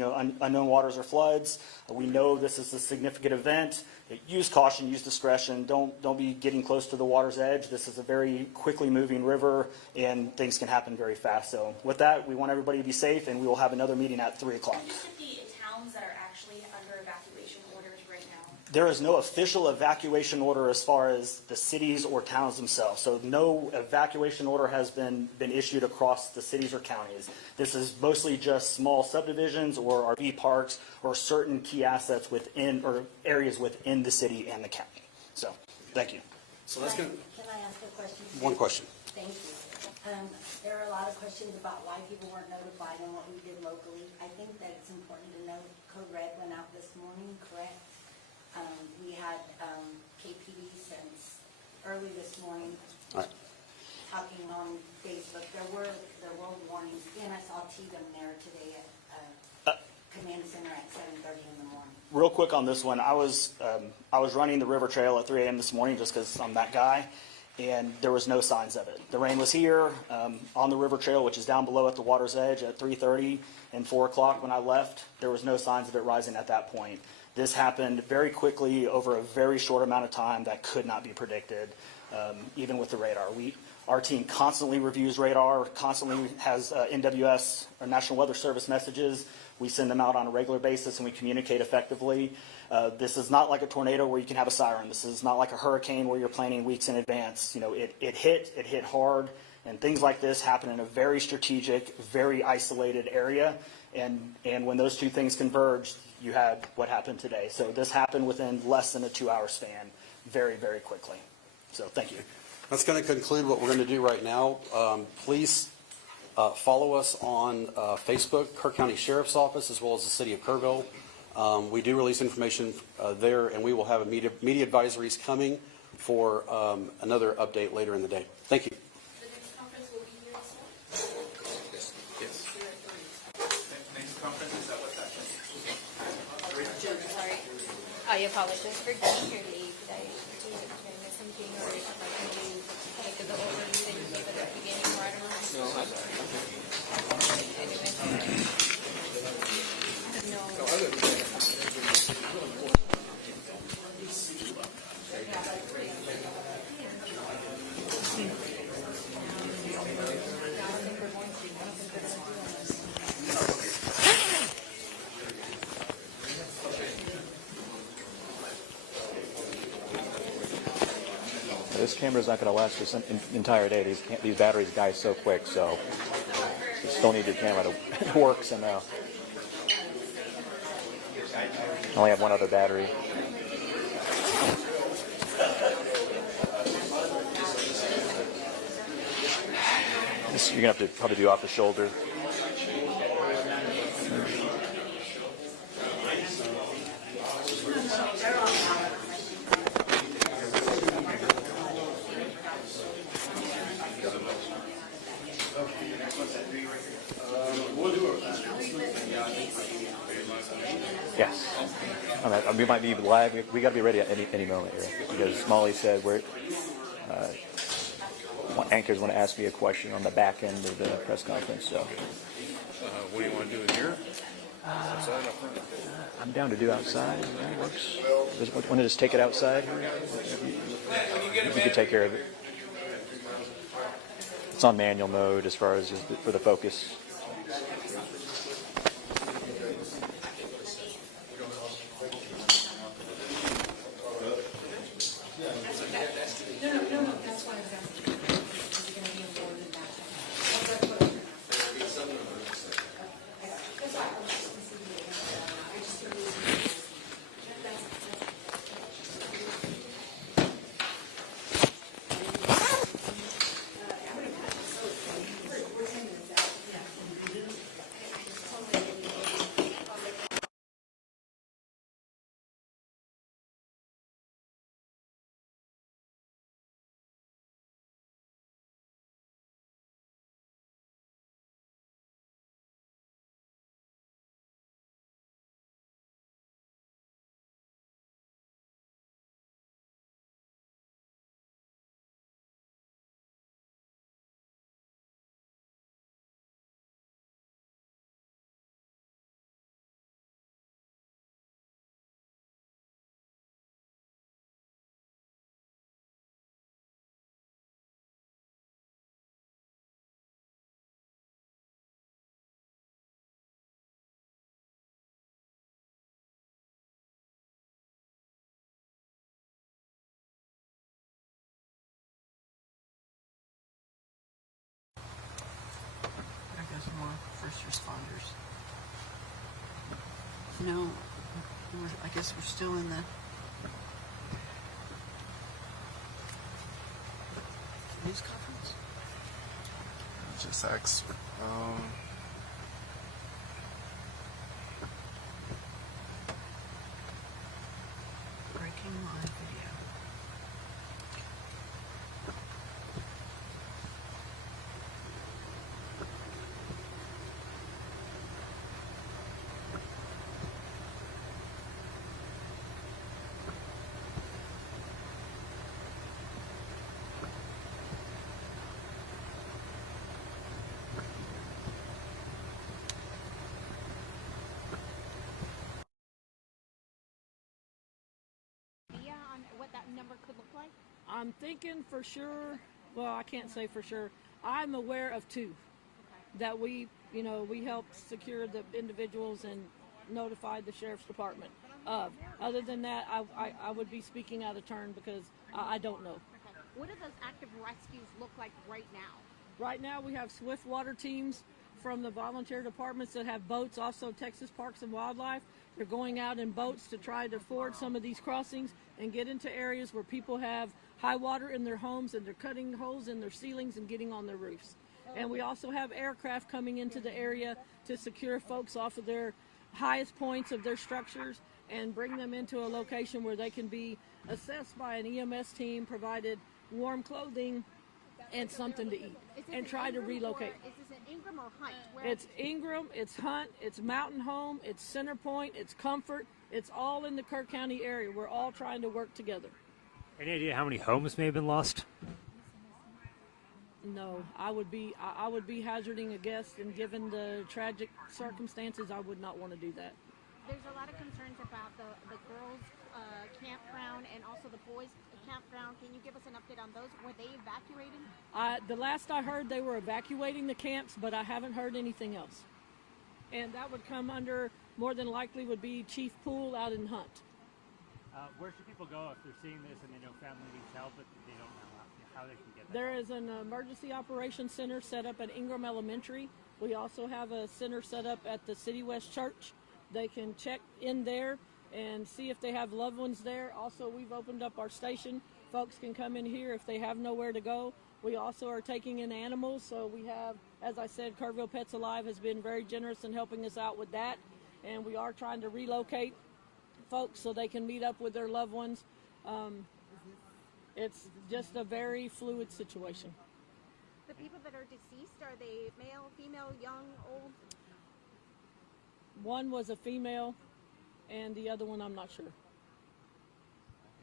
unknown waters or floods. We know this is a significant event. Use caution, use discretion. Don't be getting close to the water's edge. This is a very quickly moving river, and things can happen very fast. So with that, we want everybody to be safe, and we will have another meeting at 3 o'clock. Can you repeat the towns that are actually under evacuation orders right now? There is no official evacuation order as far as the cities or towns themselves. So no evacuation order has been issued across the cities or counties. This is mostly just small subdivisions or RV parks or certain key assets within or areas within the city and the county. So, thank you. So that's going to... Can I ask a question? One question. Thank you. There are a lot of questions about why people weren't notified and what we did locally. I think that it's important to note Code Red went out this morning, correct? We had KPD since early this morning talking on Facebook. There were warnings, and I saw Tatum there today at Command Center at 7:30 in the morning. Real quick on this one, I was running the river trail at 3 a.m. this morning just because I'm that guy, and there was no signs of it. The rain was here on the river trail, which is down below at the water's edge at 3:30 and 4 o'clock when I left. There was no signs of it rising at that point. This happened very quickly over a very short amount of time that could not be predicted, even with the radar. Our team constantly reviews radar, constantly has NWS, or National Weather Service messages. We send them out on a regular basis and we communicate effectively. This is not like a tornado where you can have a siren. This is not like a hurricane where you're planning weeks in advance. You know, it hit hard, and things like this happen in a very strategic, very isolated area. And when those two things converged, you had what happened today. So this happened within less than a 2-hour span, very, very quickly. So thank you. That's going to conclude what we're going to do right now. Please follow us on Facebook, Kerr County Sheriff's Office, as well as the City of Kerrville. We do release information there, and we will have media advisories coming for another update later in the day. Thank you. The next conference will be here as well? Yes. Next conference is at what time? Sorry. I apologize for being here late. Did I miss something, or can you take the overview that you gave at the beginning, or I don't know? No, This camera's not going to last this entire day. These batteries die so quick, so you still need your camera to work somehow. I only have one other battery. This, you're going to have to probably do off the shoulder. Yes. We might be live. We got to be ready at any moment here, because Molly said anchors want to ask me a question on the back end of the press conference. So, What do you want to do in here? Outside, up front? I'm down to do outside. That works. Want to just take it outside? You can take care of it. It's on manual mode as far as just for the focus. No, I guess we're still in the news conference. Just ask. Breaking live video. On what that number could look like? I'm thinking for sure, well, I can't say for sure. I'm aware of two that we helped secure the individuals and notified the sheriff's department of. Other than that, I would be speaking out of turn because I don't know. Okay. What do those active rescues look like right now? Right now, we have swift water teams from the volunteer departments that have boats, also Texas Parks and Wildlife. They're going out in boats to try to ford some of these crossings and get into areas where people have high water in their homes and they're cutting holes in their ceilings and getting on their roofs. And we also have aircraft coming into the area to secure folks off of their highest points of their structures and bring them into a location where they can be assessed by an EMS team, provided warm clothing and something to eat, and try to relocate. Is this an Ingram or Hunt? It's Ingram, it's Hunt, it's Mountain Home, it's Center Point, it's Comfort. It's all in the Kerr County area. We're all trying to work together. Any idea how many homes may have been lost? No, I would be hazarding a guess, and given the tragic circumstances, I would not want to do that. There's a lot of concerns about the girls' campground and also the boys' campground. Can you give us an update on those? Were they evacuated? The last I heard, they were evacuating the camps, but I haven't heard anything else. And that would come under, more than likely, would be Chief Poole out in Hunt. Where should people go if they're seeing this and they know family needs help, but they don't know how they can get that? There is an emergency operations center set up at Ingram Elementary. We also have a center set up at the City West Church. They can check in there and see if they have loved ones there. Also, we've opened up our station. Folks can come in here if they have nowhere to go. We also are taking in animals, so we have, as I said, Kerrville Pets Alive has been very generous in helping us out with that, and we are trying to relocate folks so they can meet up with their loved ones. It's just a very fluid situation. The people that are deceased, are they male, female, young, old? One was a female, and the other one I'm not sure.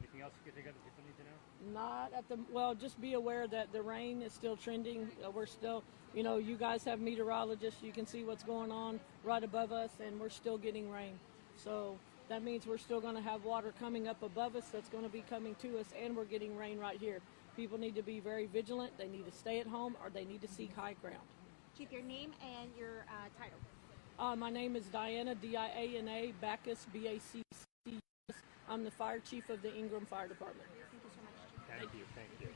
Anything else you could think of that people need to know? Not at the, well, just be aware that the rain is still trending. We're still, you guys have meteorologists. You can see what's going on right above us, and we're still getting rain. So that means we're still going to have water coming up above us that's going to be coming to us, and we're getting rain right here. People need to be very vigilant. They need to stay at home, or they need to seek high ground. Chief, your name and your title. My name is Diana, D-I-A-N-A, Backus, B-A-C-C-S. I'm the fire chief of the Ingram Fire Department. Thank you so much. Thank you. Thank you.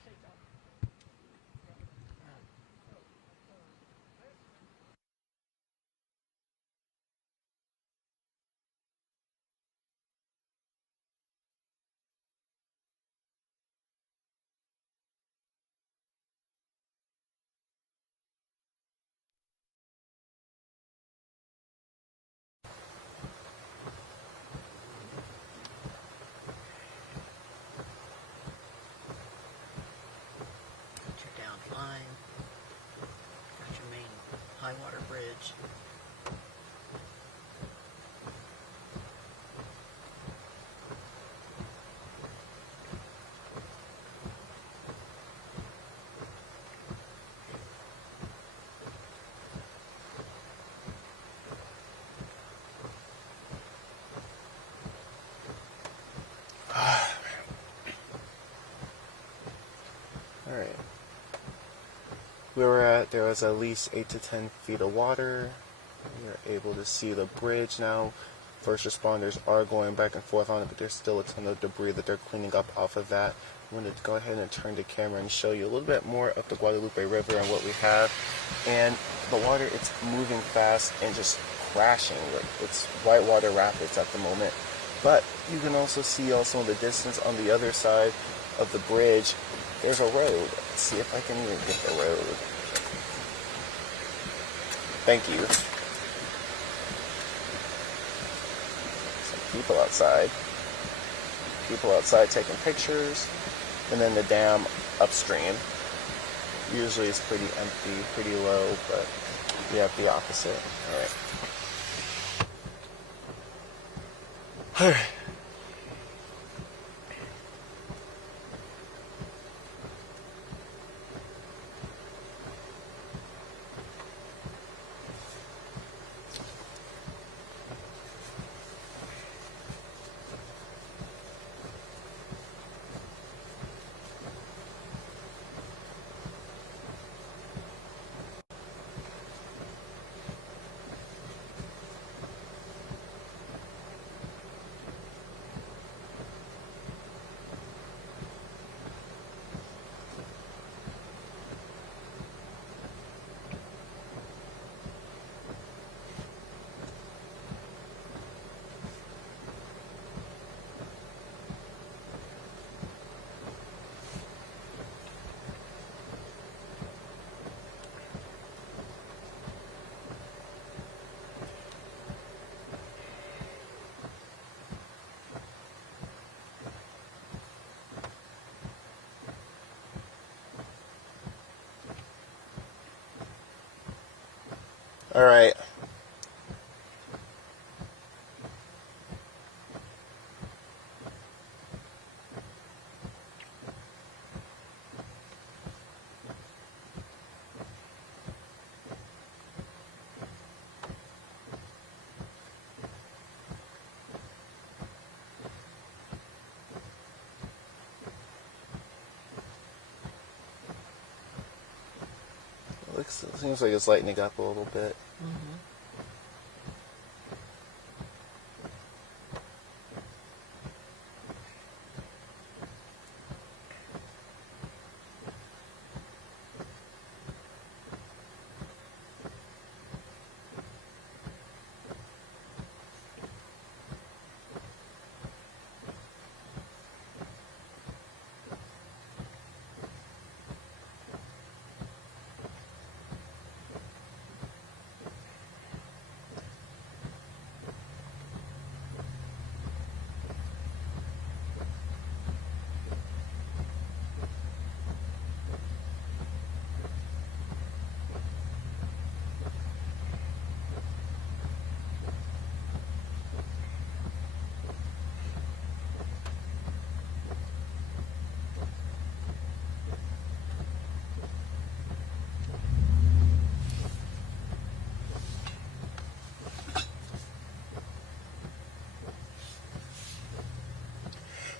Got your down line. Got your main high water bridge. Alright. There was at least 8 to 10 feet of water. You're able to see the bridge now. First responders are going back and forth on it, but there's still a ton of debris that they're cleaning up off of that. I'm going to go ahead and turn the camera and show you a little bit more of the Guadalupe River and what we have. And the water, it's moving fast and just crashing. It's whitewater rapids at the moment. But you can also see also in the distance on the other side of the bridge, there's a road. Let's see if I can even get the road. Thank you. Some people outside. People outside taking pictures. And then the dam upstream. Usually it's pretty empty, pretty low, but we have the opposite. All right. All right. Seems like it's lightening up a little bit.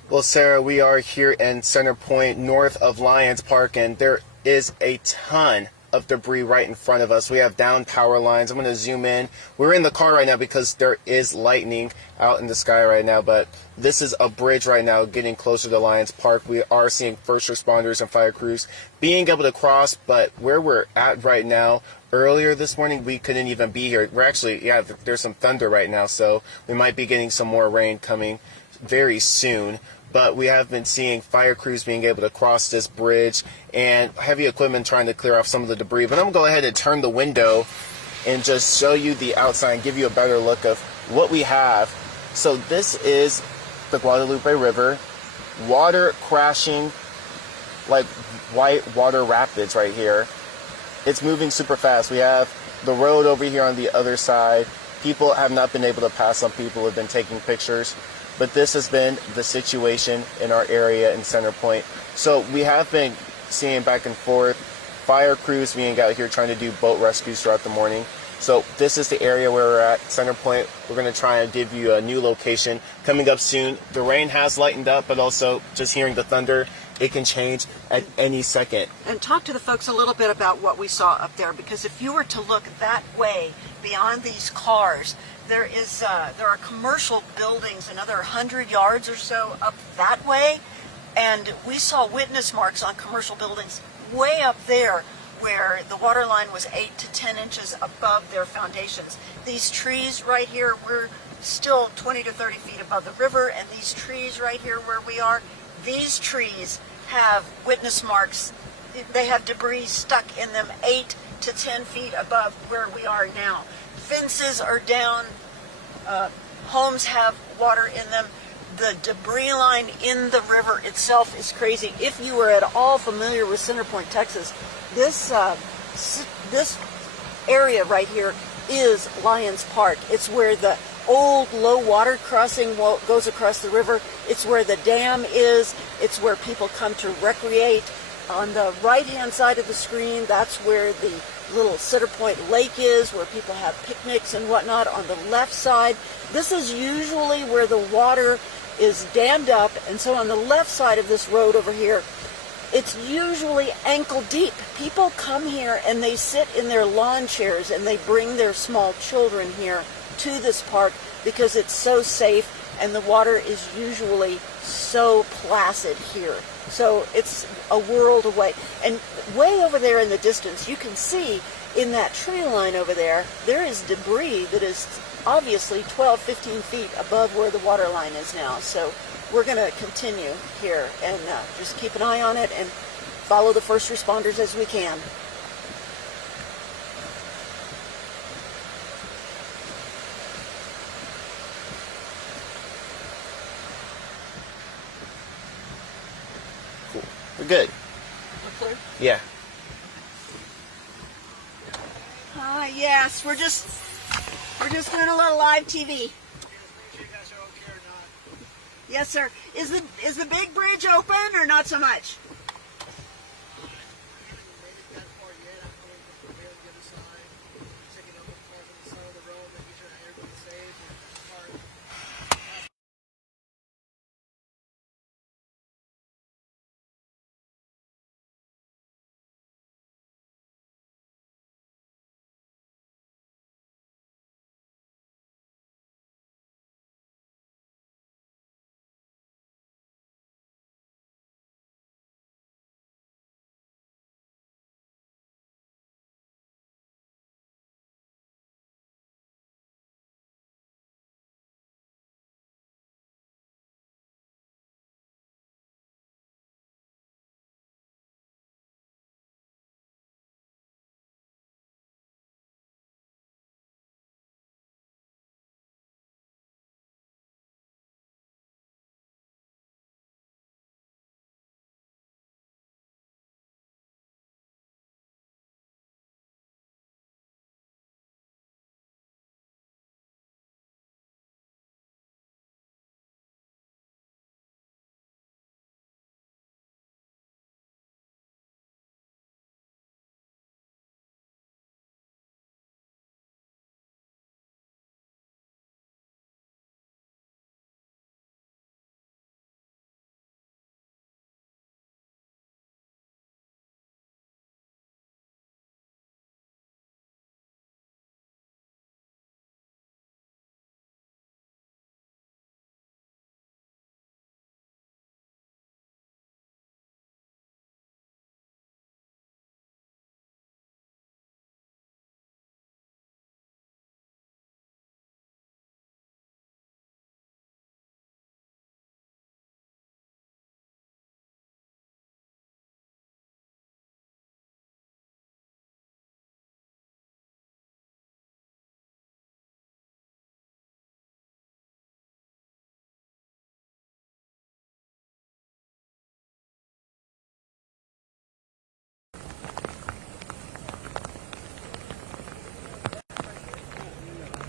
Well, Sarah, we are here in Center Point, north of Lions Park, and there is a ton of debris right in front of us. We have down power lines. I'm going to zoom in. We're in the car right now because there is lightning out in the sky right now, but this is a bridge right now getting closer to Lions Park. We are seeing first responders and fire crews being able to cross, but where we're at right now, earlier this morning, we couldn't even be here. We're actually, there's some thunder right now, so we might be getting some more rain coming very soon. But we have been seeing fire crews being able to cross this bridge and heavy equipment trying to clear off some of the debris. But I'm going to go ahead and turn the window and just show you the outside and give you a better look of what we have. So this is the Guadalupe River, water crashing like white water rapids right here. It's moving super fast. We have the road over here on the other side. People have not been able to pass. Some people have been taking pictures. But this has been the situation in our area in Center Point. So we have been seeing back and forth fire crews being out here trying to do boat rescues throughout the morning. So this is the area where we're at, Center Point. We're going to try and give you a new location coming up soon. The rain has lightened up, but also just hearing the thunder, it can change at any second. And talk to the folks a little bit about what we saw up there, because if you were to look that way beyond these cars, there are commercial buildings another 100 yards or so up that way, and we saw witness marks on commercial buildings way up there where the water line was 8 to 10 inches above their foundations. these trees right here, we're still 20 to 30 feet above the river, and these trees right here where we are, these trees have witness marks. They have debris stuck in them 8 to 10 feet above where we are now. Fences are down, homes have water in them. The debris line in the river itself is crazy. If you are at all familiar with Center Point, Texas, this area right here is Lions Park. It's where the old low water crossing goes across the river. It's where the dam is. It's where people come to recreate. On the right-hand side of the screen, that's where the little Center Point Lake is, where people have picnics and whatnot. On the left side, this is usually where the water is dammed up, and so on the left side of this road over here, it's usually ankle deep. People come here and they sit in their lawn chairs and they bring their small children here to this park because it's so safe and the water is usually so placid here. So it's a world away. And way over there in the distance, you can see in that tree line over there, there is debris that is obviously 12, 15 feet above where the water line is now. So we're going to continue here and just keep an eye on it and follow the first responders as we can. Cool. We're good. Yeah. Yes, we're just doing a little live TV. Yes, sir. Is the big bridge open or not so much?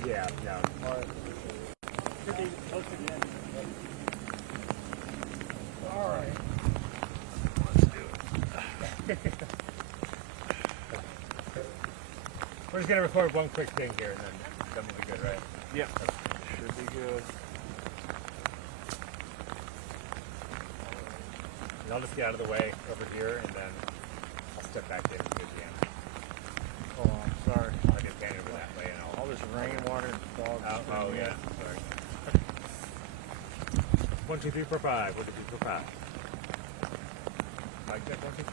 Yeah, no. Should be posted in. All right. Let's do it. We're just going to record one quick thing here and then we'll be good, right? Yeah. Should be good. And I'll just get out of the way over here and then I'll step back in and do it again. Oh, I'm sorry. I'll get Danny over that way and I'll... All this rainwater and fog. Oh, yeah. Sorry. 1, 2, 3, 4, 5. 1, 2, 3, 4, 5. Mic check, 1, 2, 3.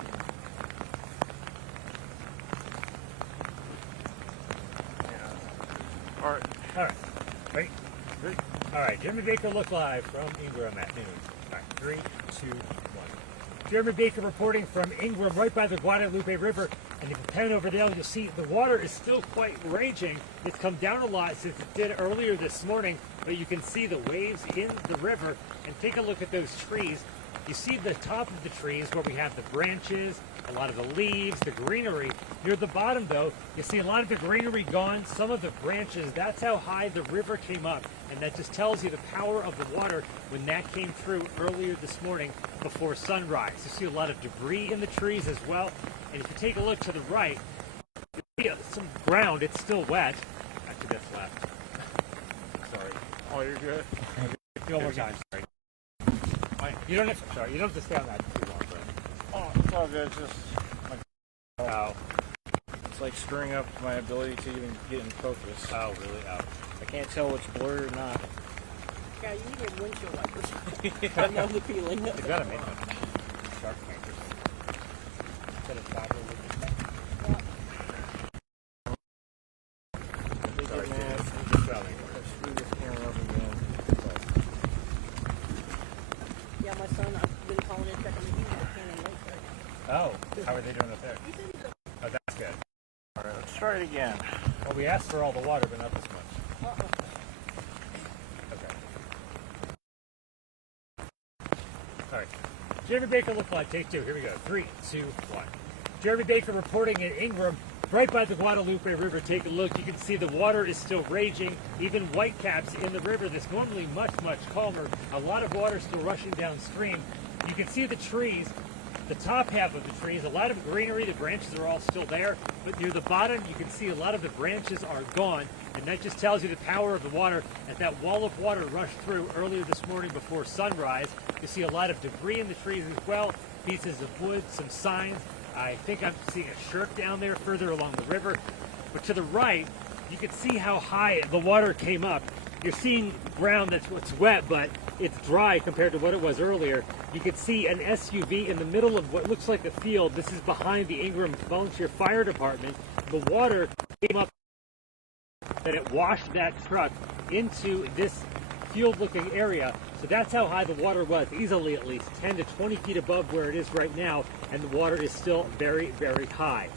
All right. Ready? All right. Jeremy Baker look live from Ingram at noon. All right. 3, 2, 1. Jeremy Baker reporting from Ingram, right by the Guadalupe River. And if you pan over there, you'll see the water is still quite raging. It's come down a lot since it did earlier this morning, but you can see the waves in the river. And take a look at those trees. You see the top of the trees where we have the branches, a lot of the leaves, the greenery. Near the bottom, though, you see a lot of the greenery gone, some of the branches. That's how high the river came up. And that just tells you the power of the water when that came through earlier this morning before sunrise. You see a lot of debris in the trees as well. And if you take a look to the right, you see some ground. It's still wet. Actually, that's left. Sorry. Oh, you're good. One more time. Sorry. You don't have to, sorry, you don't have to stay on that too long, bro. Oh, it's all good. It's just it's like screwing up my ability to even get in focus. Oh, really? Oh. I can't tell what's blurred or not. Yeah, you need a windshield wipers. I know the feeling. You've got to make them. Shark tankers. Instead of travel with Sorry, screw this camera up again. Yeah, my son, I've been calling in checking the heat at Cannon Lake right now. Oh, how are they doing up there? Oh, that's good. All right, let's try it again. Well, we asked for all the water, but not this much. Okay. All right. Jeremy Baker look like take 2. Here we go. 3, 2, 1. Jeremy Baker reporting in Ingram, right by the Guadalupe River. Take a look. You can see the water is still raging. Even whitecaps in the river that's normally much, much calmer. A lot of water still rushing downstream. You can see the trees, the top half of the trees, a lot of greenery. The branches are all still there. But near the bottom, you can see a lot of the branches are gone. And that just tells you the power of the water. As that wall of water rushed through earlier this morning before sunrise, you see a lot of debris in the trees as well. Pieces of wood, some signs. I think I'm seeing a shirk down there further along the river. But to the right, you can see how high the water came up. You're seeing ground that's wet, but it's dry compared to what it was earlier. You can see an SUV in the middle of what looks like a field. This is behind the Ingram Volunteer Fire Department. The water came up that it washed that truck into this field-looking area. So that's how high the water was, easily at least 10 to 20 feet above where it is right now, and the water is still very, very high.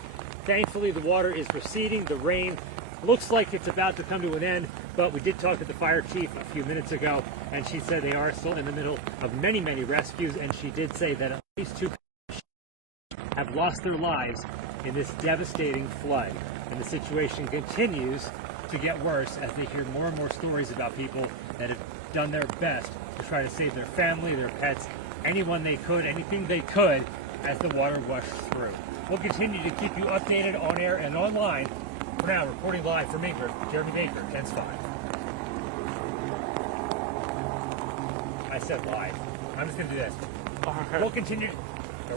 Thankfully, the water is receding. The rain looks like it's about to come to an end, but we did talk to the fire chief a few minutes ago, and she said they are still in the middle of many, many rescues, and she did say that at least 2 have lost their lives in this devastating flood. And the situation continues to get worse as they hear more and more stories about people that have done their best to try to save their family, their pets, anyone they could, anything they could, as the water washed through. We'll continue to keep you updated on air and online. For now, reporting live from Ingram, Jeremy Baker, 10-5. I said live. I'm just going to do this.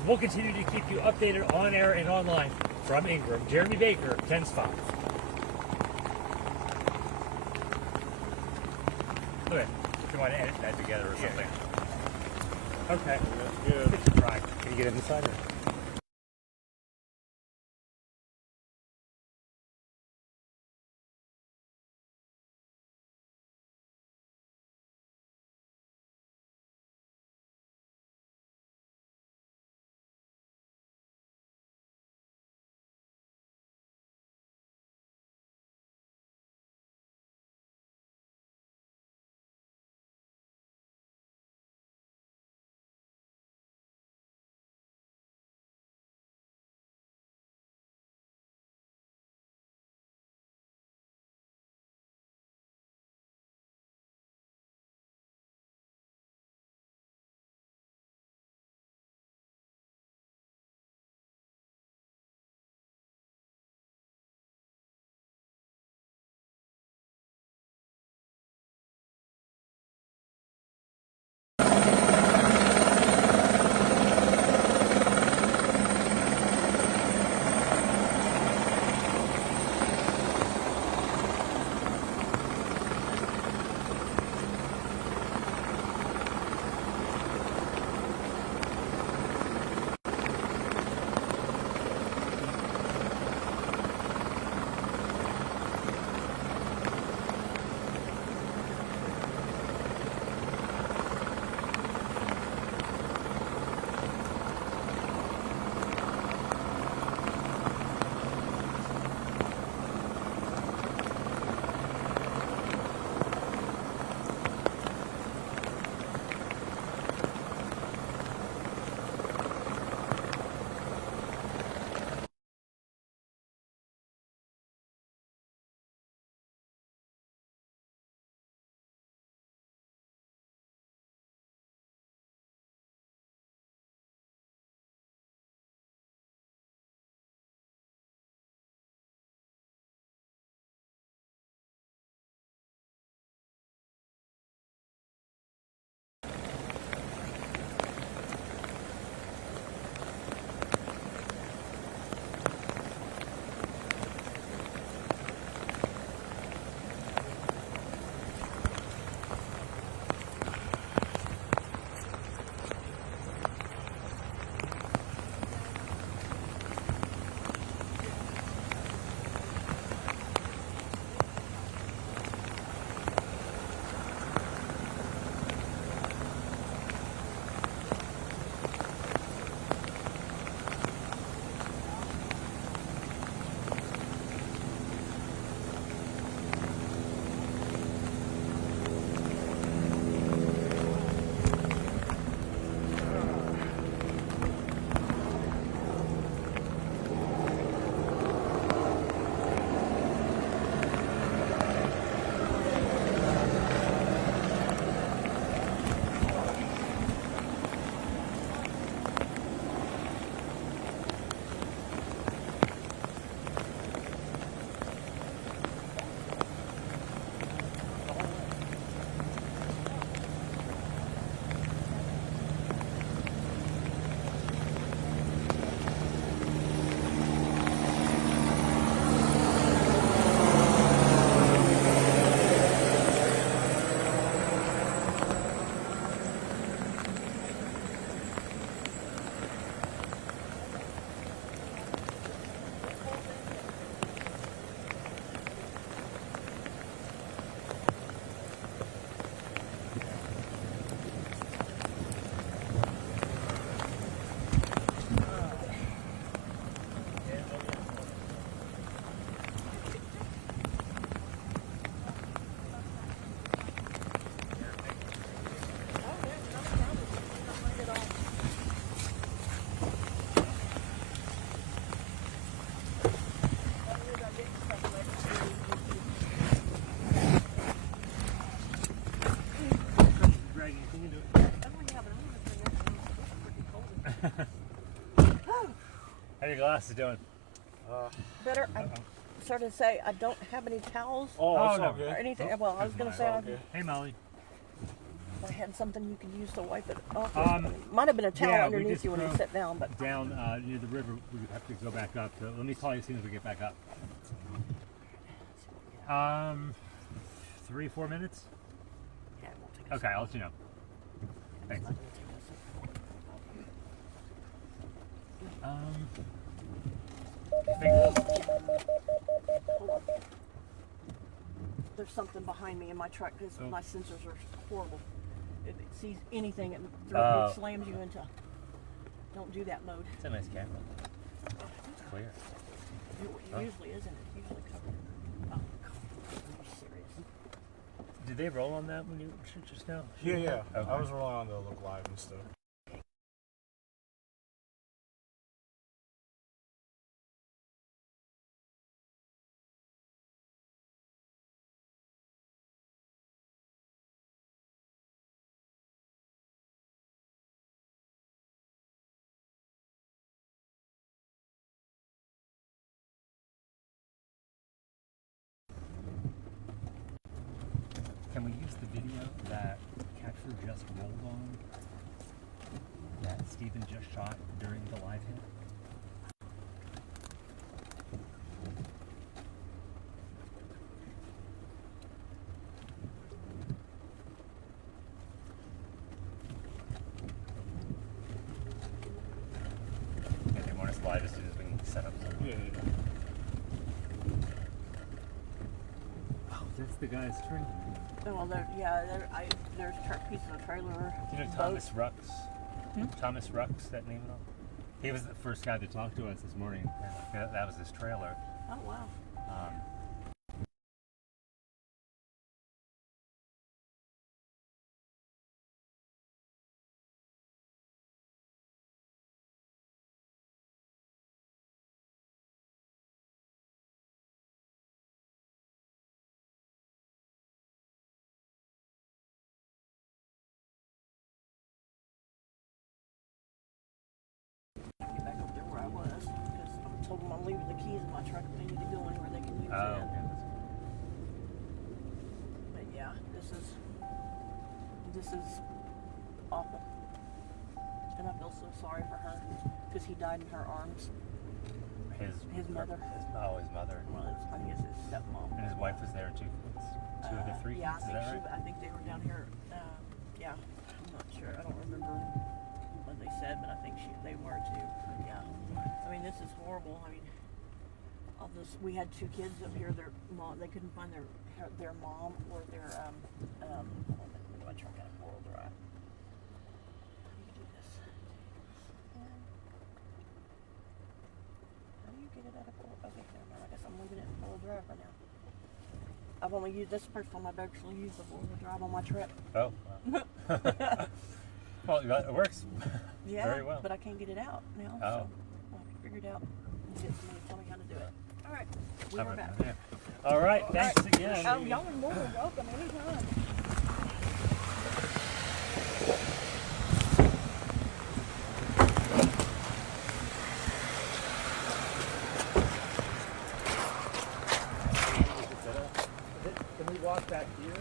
We'll continue to keep you updated on air and online from Ingram, Jeremy Baker, 10-5. Okay, if you want to edit that together or something. Okay. That's good. Try. Can you get inside or? How your glasses doing? Better. I'm sorry to say, I don't have any towels Oh, or no. anything. Well, I was going to say Hey, Molly. I had something you could use to wipe it off. Might have been a towel underneath you when you sat down, but down near the river, we would have to go back up. So let me call you as soon as we get back up. 3-4 minutes. Yeah, it won't take us Okay, I'll let you know. Thanks. Hold on. There's something behind me in my truck because my sensors are horrible. If it sees anything, it slams you into don't do that mode. It's a nice camera. It's clear. It usually isn't. It's usually covered. Oh, God. Are you serious? Did they roll on that when you just now? Yeah. Okay. I was rolling on the look live and stuff. Can we use the video that Catcher just rolled on that Steven just shot during the live hit? Yeah, they want us live as soon as we can set up something. Yeah. Oh, that's the guy's trailer. Well, there's pieces of trailer. You know Thomas Rux? Thomas Rux, that name at all? He was the first guy that talked to us this morning. And that was his trailer. Oh, wow. Get back up there where I was because I told them I'm leaving the keys in my truck and they need to go anywhere they can use it. But yeah, this is awful. And I feel so sorry for her because he died in her arms. His mother. His mother. Well, I think it's his stepmom. And his wife was there too. Two of the three Yeah, kids, is that right? I think they were down here. Yeah, I'm not sure. I don't remember what they said, but I think they were too. Yeah. I mean, this is horrible. I mean, we had two kids up here. Their mom, they couldn't find their mom or their hold on, let me my truck out of 4-wheel drive. How do you do this? How do you get it out of 4? Okay, never mind. I guess I'm leaving it in 4-wheel drive right now. I've only used this first time I've actually used the 4-wheel drive on my trip. Oh. Wow. Well, it works Yeah, very well. but I can't get it out now. Oh. So I'll figure it out and get somebody to tell me how to do it. All right, we are back. Yeah. All right, thanks again. Oh, y'all are more than welcome anytime. Can we walk back here?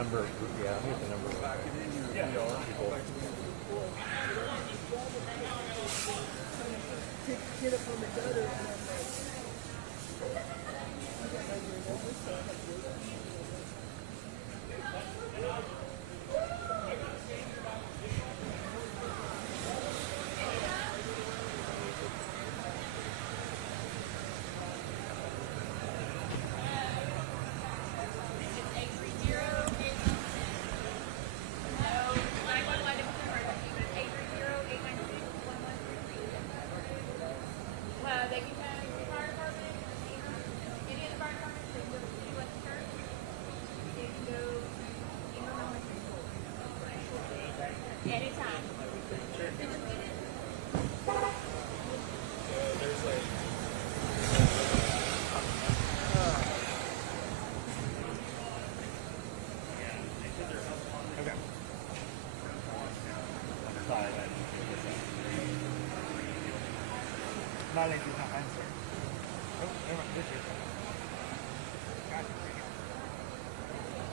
number. Yeah, let me get the number. People. Get it from the gutter.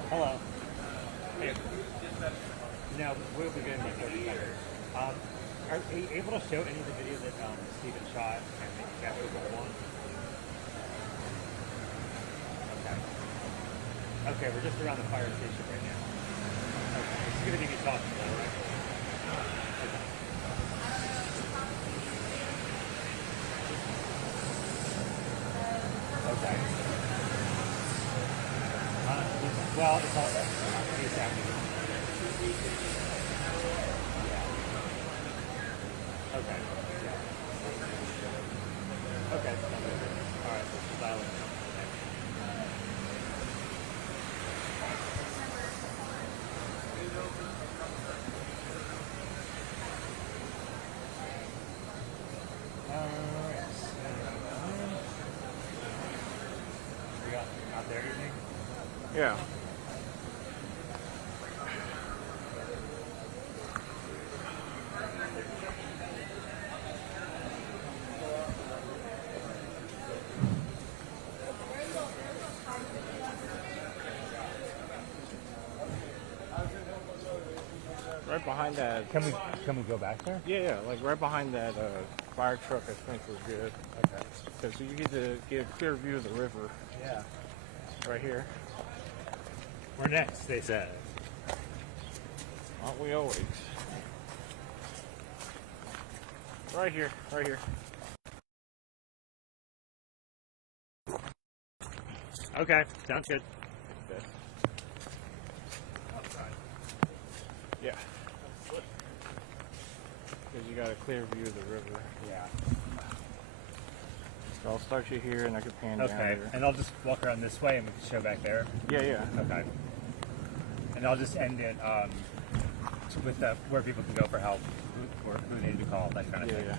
Hello. Hey. No, we'll be getting like 30 seconds. Are you able to show any of the video that Steven shot and that you captured the one? Okay. Okay, we're just around the fire station right now. Okay, it's going to be me talking though, right? Okay. Okay. Well, it's all it's happening. Okay. Okay. All right. Dial in. Out there, you think? Yeah. Right behind that. Can we go back there? Yeah, like right behind that fire truck, I think was good. Okay. Because you get to get a clear view of the river. Yeah. Right here. We're next, they said. Aren't we always? Right here, right here. Okay, sounds good. Okay. Yeah. Because you got a clear view of the river. Yeah. So I'll start you here and I can pan down Okay, here. and I'll just walk around this way and we can show back there. Yeah, yeah. Okay. And I'll just end it with where people can go for help, who they need to call, that kind of thing. Yeah.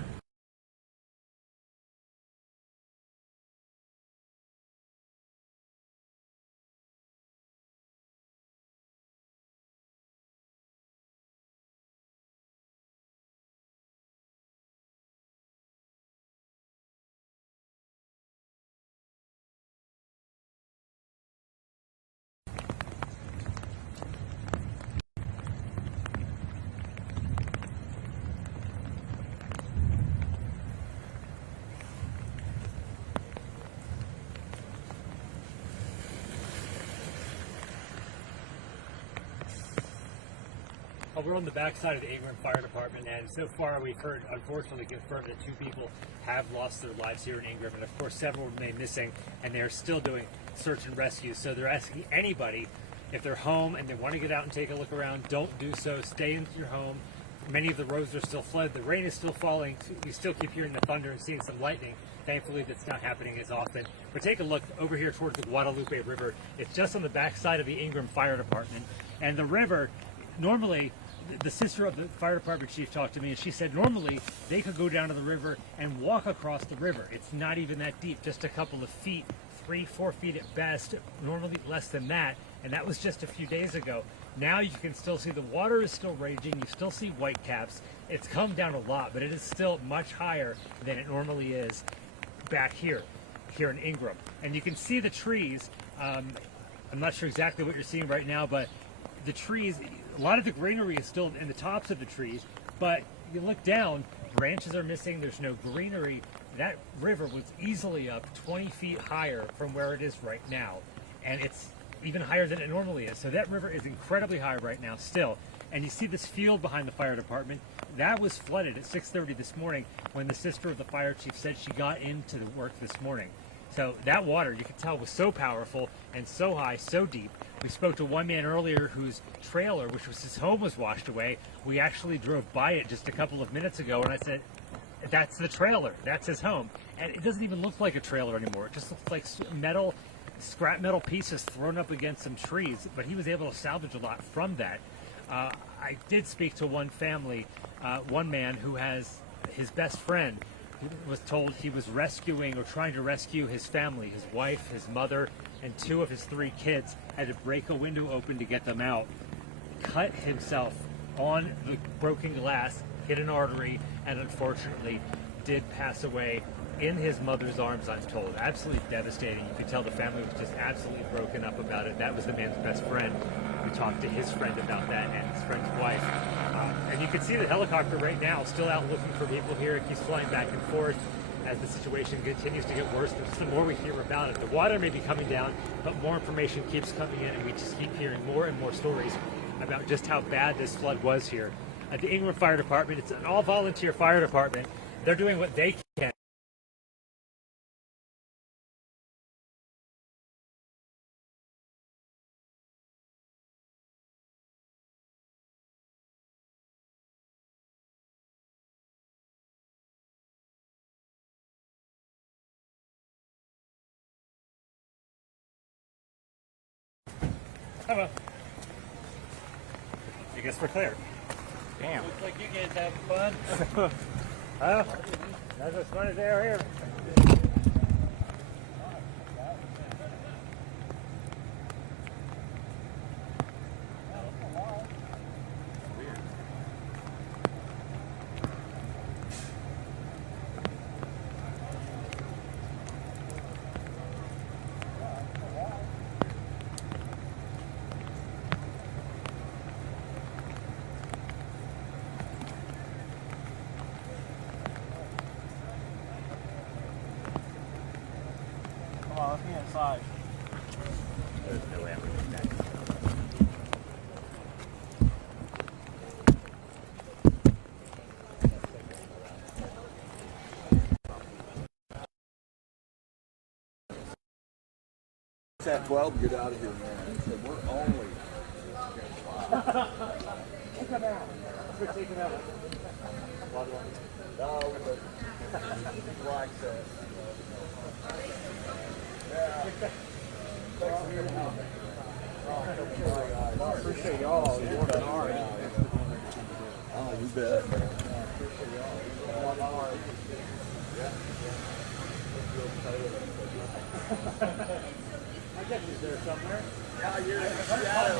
We're on the backside of the Ingram Fire Department, and so far we've heard, unfortunately, confirmed that 2 people have lost their lives here in Ingram, and of course several remain missing, and they're still doing search and rescue. So they're asking anybody, if they're home and they want to get out and take a look around, don't do so. Stay in your home. Many of the roads are still flooded. The rain is still falling. You still keep hearing the thunder and seeing some lightning. Thankfully, that's not happening as often. But take a look over here towards the Guadalupe River. It's just on the backside of the Ingram Fire Department, and the river, normally, the sister of the fire department chief talked to me, and she said normally they could go down to the river and walk across the river. It's not even that deep, just a couple of feet, 3-4 feet at best, normally less than that, and that was just a few days ago. Now you can still see the water is still raging, you still see white caps. It's come down a lot, but it is still much higher than it normally is back here in Ingram. And you can see the trees. I'm not sure exactly what you're seeing right now, but the trees, a lot of the greenery is still in the tops of the trees, but you look down, branches are missing, there's no greenery. That river was easily up 20 feet higher from where it is right now, and it's even higher than it normally is. So that river is incredibly high right now still. And you see this field behind the fire department, that was flooded at 6:30 this morning when the sister of the fire chief said she got into the work this morning. So that water, you could tell, was so powerful and so high, so deep. We spoke to one man earlier whose trailer, which was his home, was washed away. We actually drove by it just a couple of minutes ago, and I said, that's the trailer, that's his home. And it doesn't even look like a trailer anymore. It just looks like metal, scrap metal pieces thrown up against some trees, but he was able to salvage a lot from that. I did speak to one family, one man who has his best friend who was told he was rescuing or trying to rescue his family, his wife, his mother, and 2 of his 3 kids, had to break a window open to get them out, cut himself on the broken glass, hit an artery, and unfortunately did pass away in his mother's arms, I'm told. Absolutely devastating. You could tell the family was just absolutely broken up about it. That was the man's best friend. We talked to his friend about that and his friend's wife. And you can see the helicopter right now still out looking for people here. It keeps flying back and forth as the situation continues to get worse. The more we hear about it, the water may be coming down, but more information keeps coming in, and we just keep hearing more and more stories about just how bad this flood was here. At the Ingram Fire Department, it's an all-volunteer fire department. They're doing what they can. Hello. I guess we're clear. Damn. Looks like you guys have fun. Huh? That's as fun as they are here. Come on, let's get inside. There's no way I'm going to do that. It's at 12, get out of here, man. So we're only. Come out. We're taking out. No, the flag set. I appreciate y'all. You're working hard. Oh, you bet. I guess he's there somewhere. Yeah, you're in the shadow.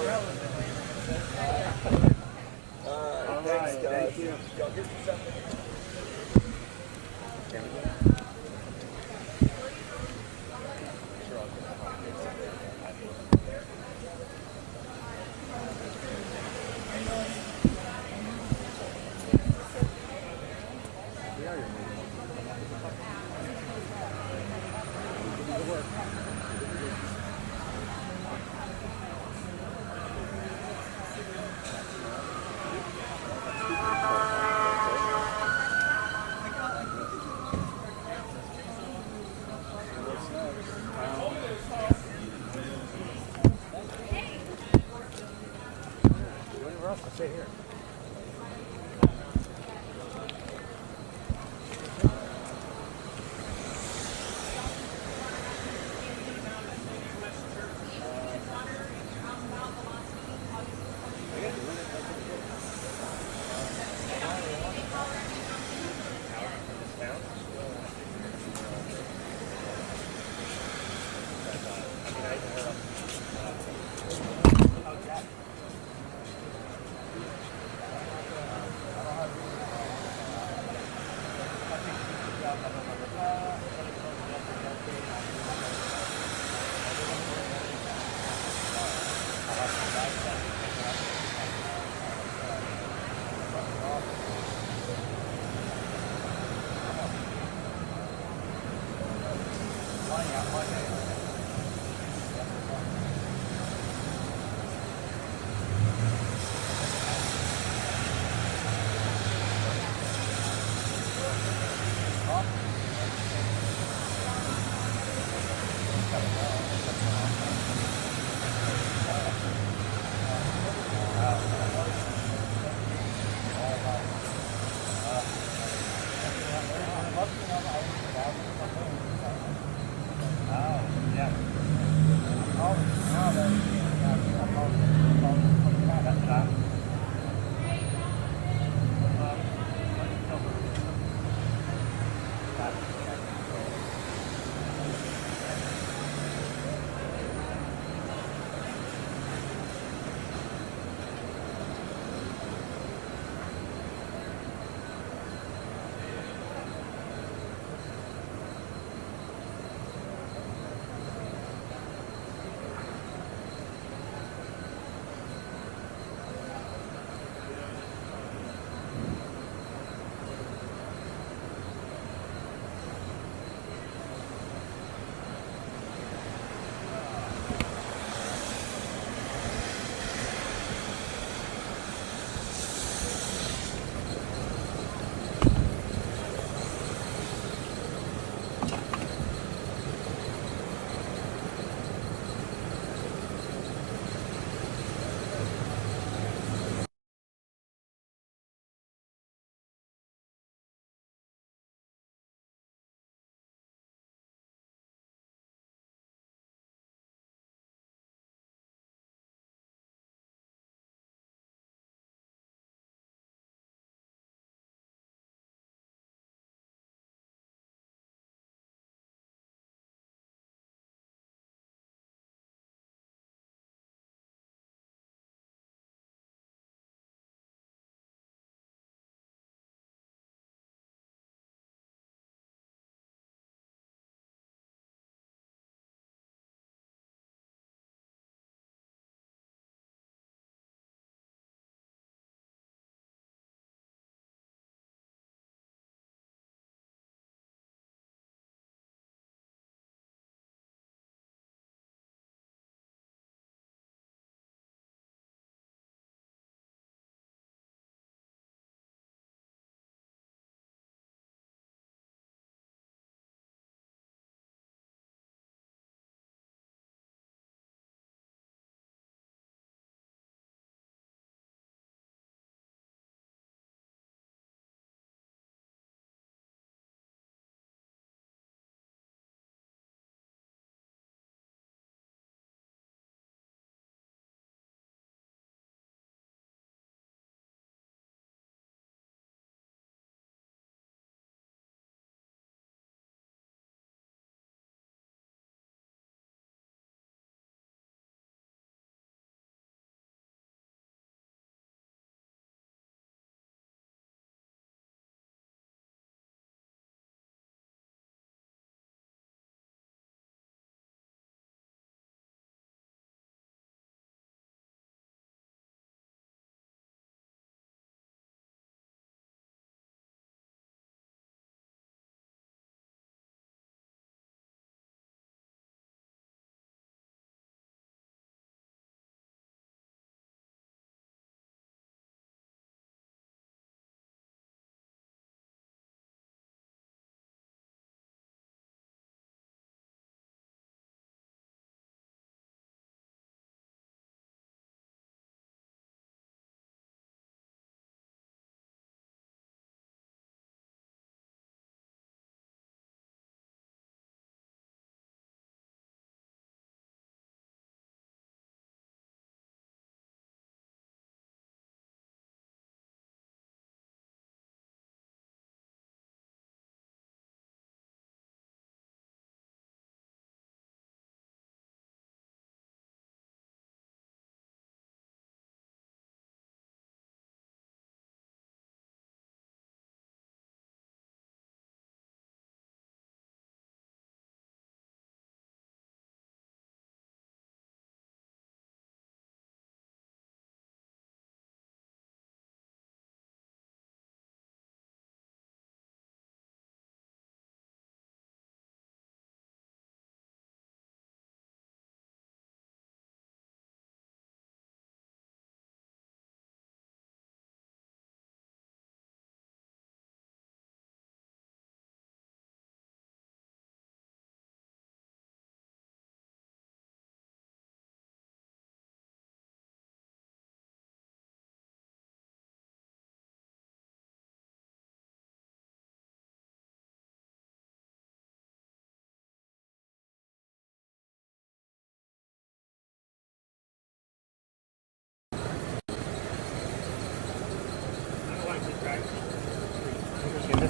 All right, thanks, guys. Thank you. Y'all get something.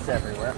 It's everywhere.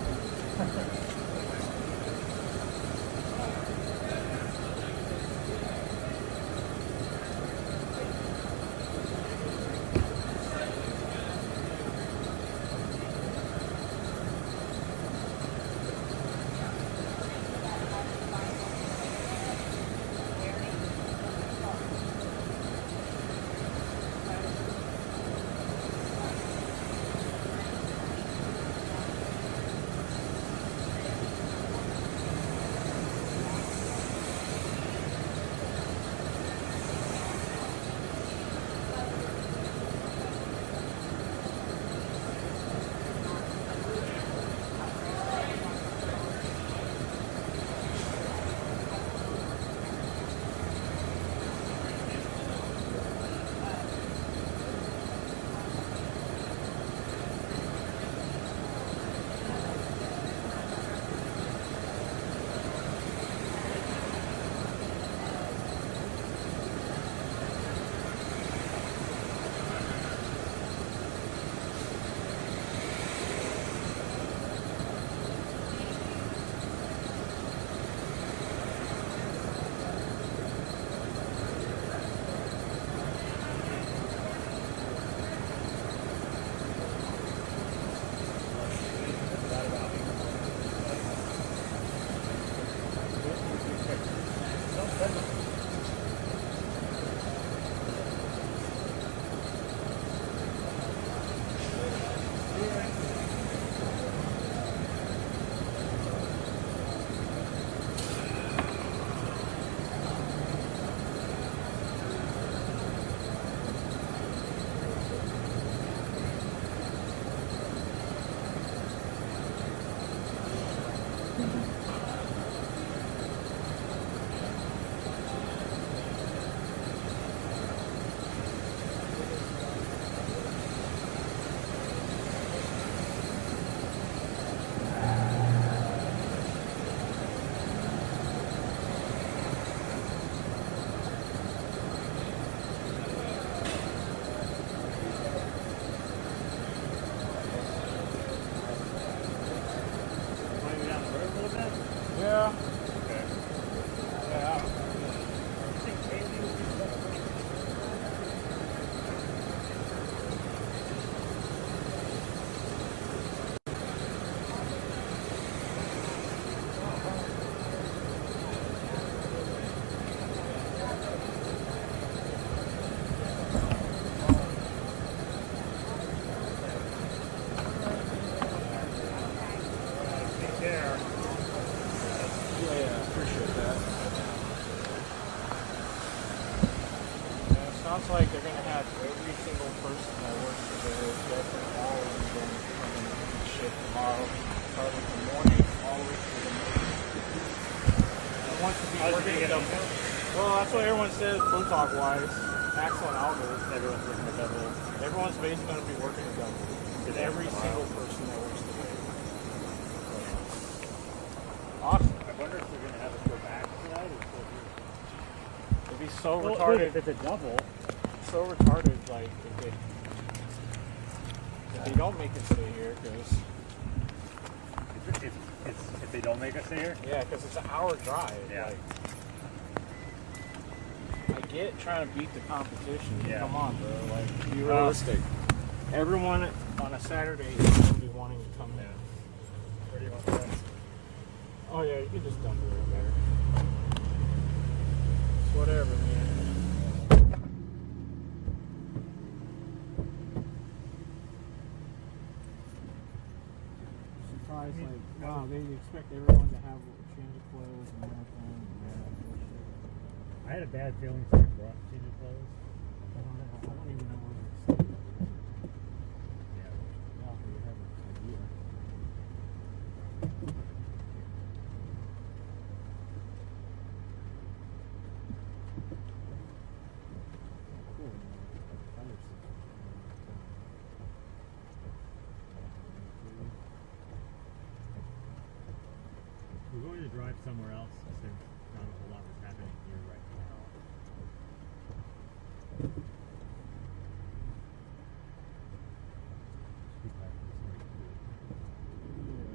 Sounds like they're going to have every single person that works for the definitely all of them going to come in and shift tomorrow, starting from morning all the way through the night. Who wants to be working a double? Well, that's what everyone says, blue talk wise. Axel and Albert, everyone's working a double. Everyone's basically going to be working a double. It's every single person that works today. Awesome. I wonder if they're going to have us go back to that or still here. It'd be so Well, retarded. if it's a double. So retarded, like if they don't make us stay here, because if they don't make us stay here? Yeah, because it's an hour drive. Yeah. Like, I get trying to beat the competition. Yeah. Come on, bro. Like, be realistic. Everyone on a Saturday is going to be wanting to come in. Where do you want that? Oh yeah, you can just dump it right there. It's whatever, man. Surprised, like, wow, they expect everyone to have change of clothes and everything. I had a bad feeling someone brought change of clothes. I don't even know where they're staying. Yeah. Yeah, we have an idea. Cool. Fire system. We're going to drive somewhere else since not a whole lot was happening here right now. Yeah.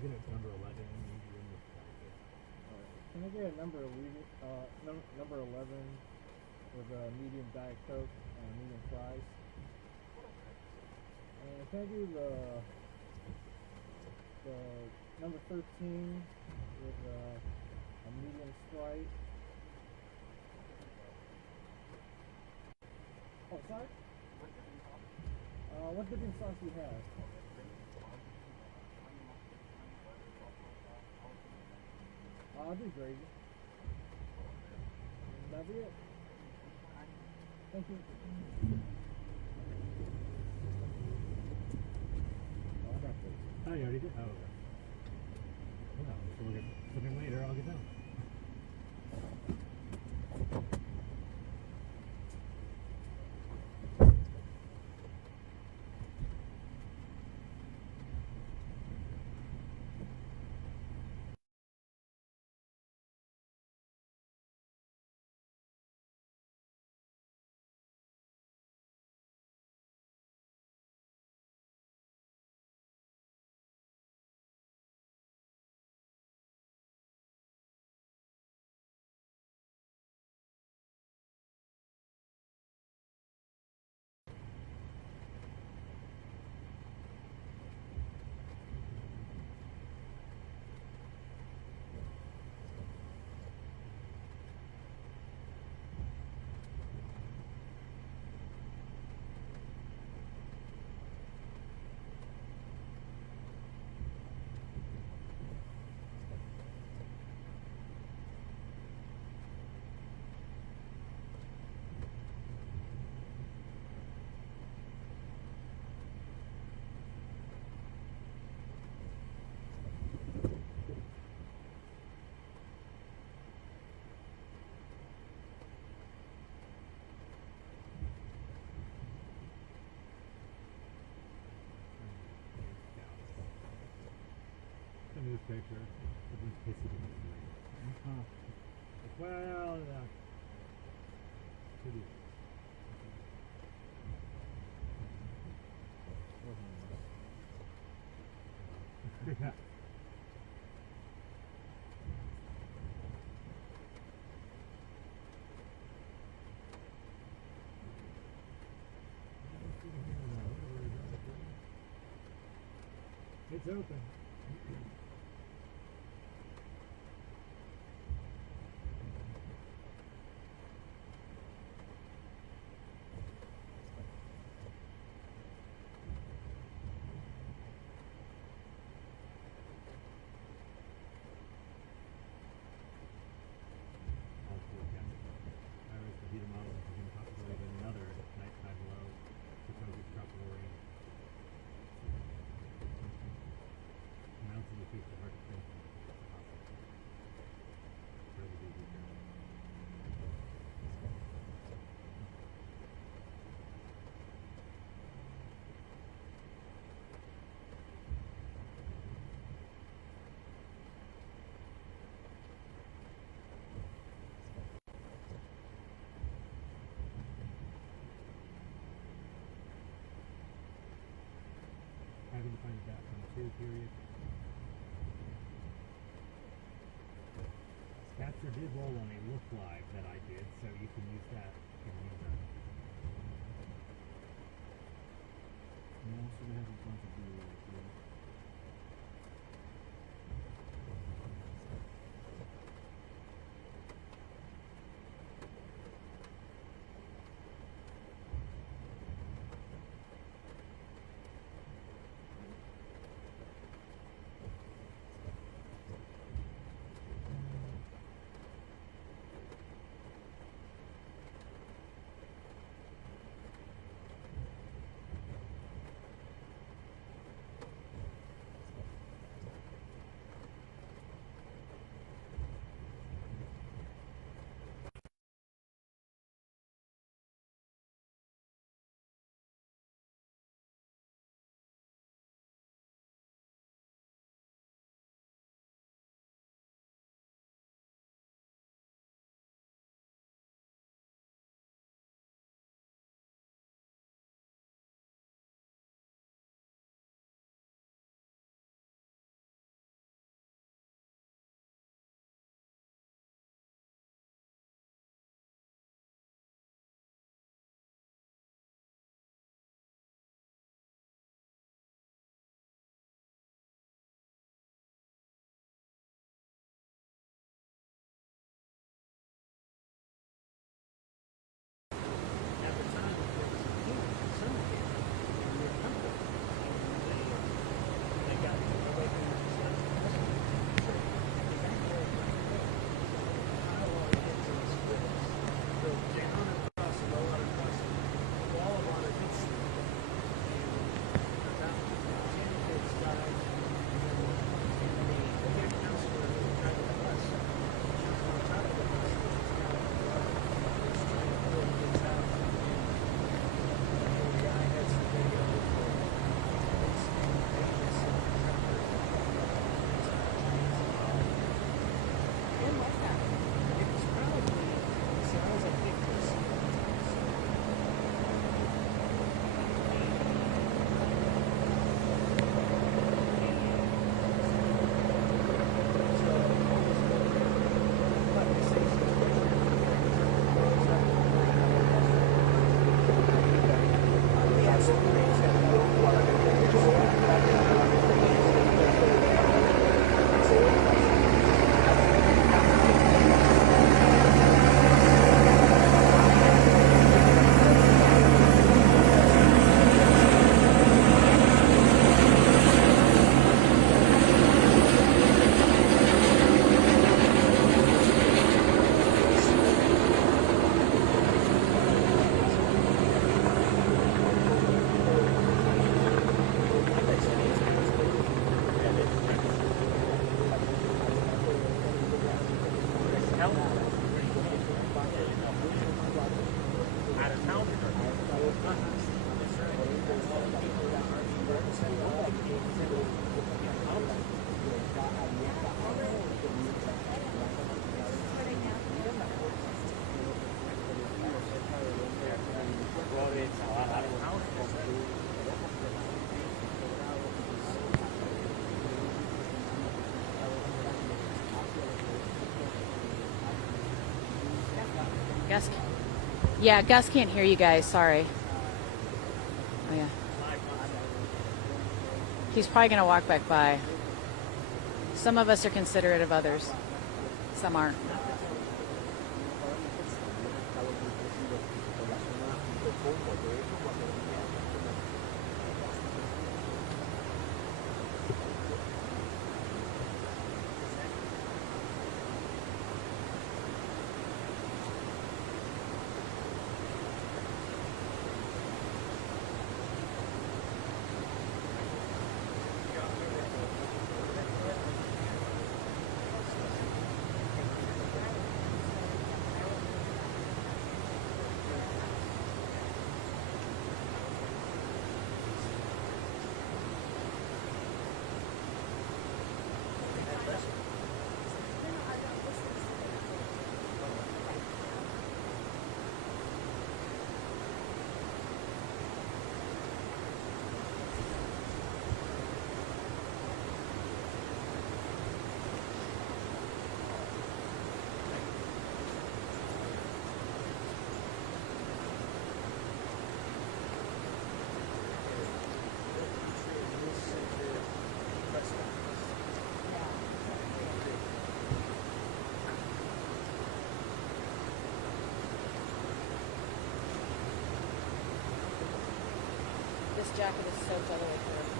I'll get it number 11. Medium with fries. Can I get a number 11, number 11 with a medium Diet Coke and medium fries? And can I do the number 13 with a medium Sprite? Oh, sorry? What dipping sauce do you have? I'll do gravy. That'll be it. Thank you. Oh, I got this. Oh, you already did? Oh, okay. Well, so we'll get something later. I'll get down. Send me this picture. Everyone's pissy to me. Well, should be. Yeah. It's open. Having to find a back on 2 period. Capture did roll on a look live that I did, so you can use that in the meantime. No, so they have a bunch of blue right here. Gus, yeah, Gus can't hear you guys. Sorry. Oh yeah. He's probably gonna walk back by. Some of us are considerate of others. Some aren't. This jacket is soaked all the way through.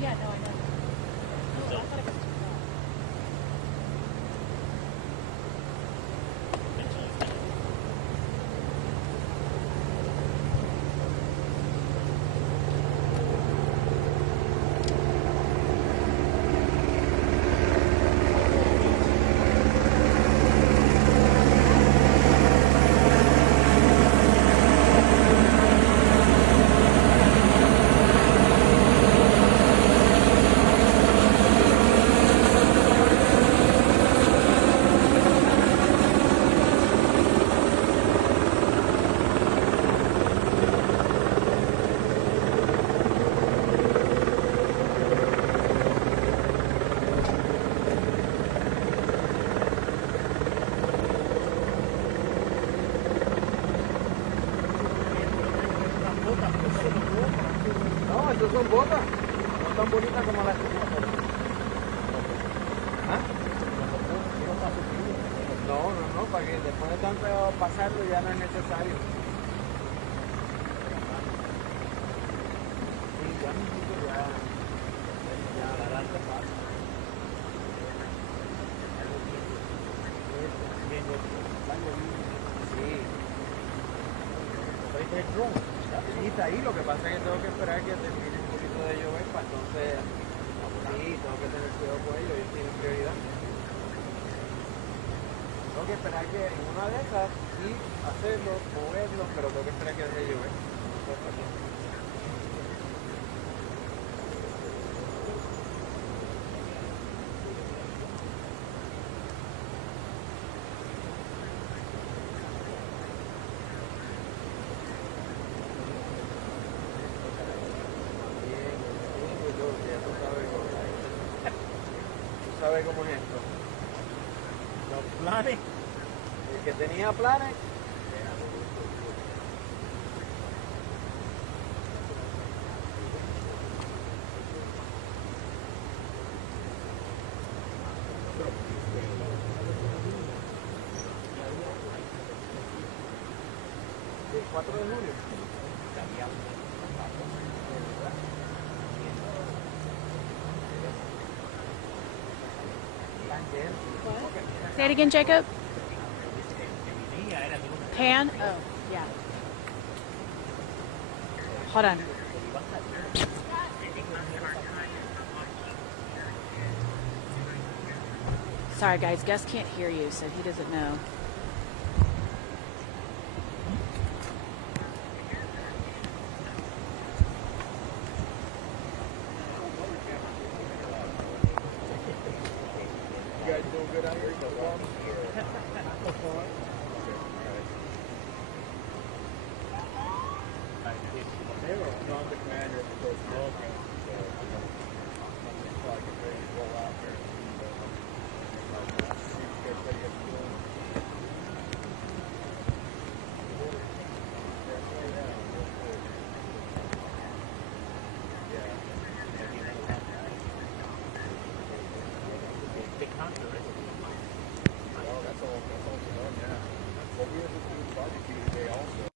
Yeah, no, I know. No, I thought it was too long. No, estos son botas. No tan bonitas como las que ¿Ah? Después de tanto pasarlo ya no es necesario. Sí, ya mismo ya adelante pasa. Sí. Sí, está ahí. Lo que pasa es que tengo que esperar que termine un poquito de llover para entonces. Sí, tengo que tener cuidado con ellos, ellos tienen prioridad. Tengo que esperar que en una de esas sí hacerlo, moverlo, pero tengo que esperar que deje de llover. Tú sabes cómo es esto. Los planes, el que tenía planes, el 4 de julio. Say it again, Jacob. Pan? Oh, yeah. Hold on. Sorry, guys. Gus can't hear you, so he doesn't know. You guys doing good out here? No, I'm the commander of the Coast Program, so I'm probably getting ready to roll out here. See what you guys ready to do. Big concert, right? Oh, that's all done, yeah. Well, we have to do barbecue today also.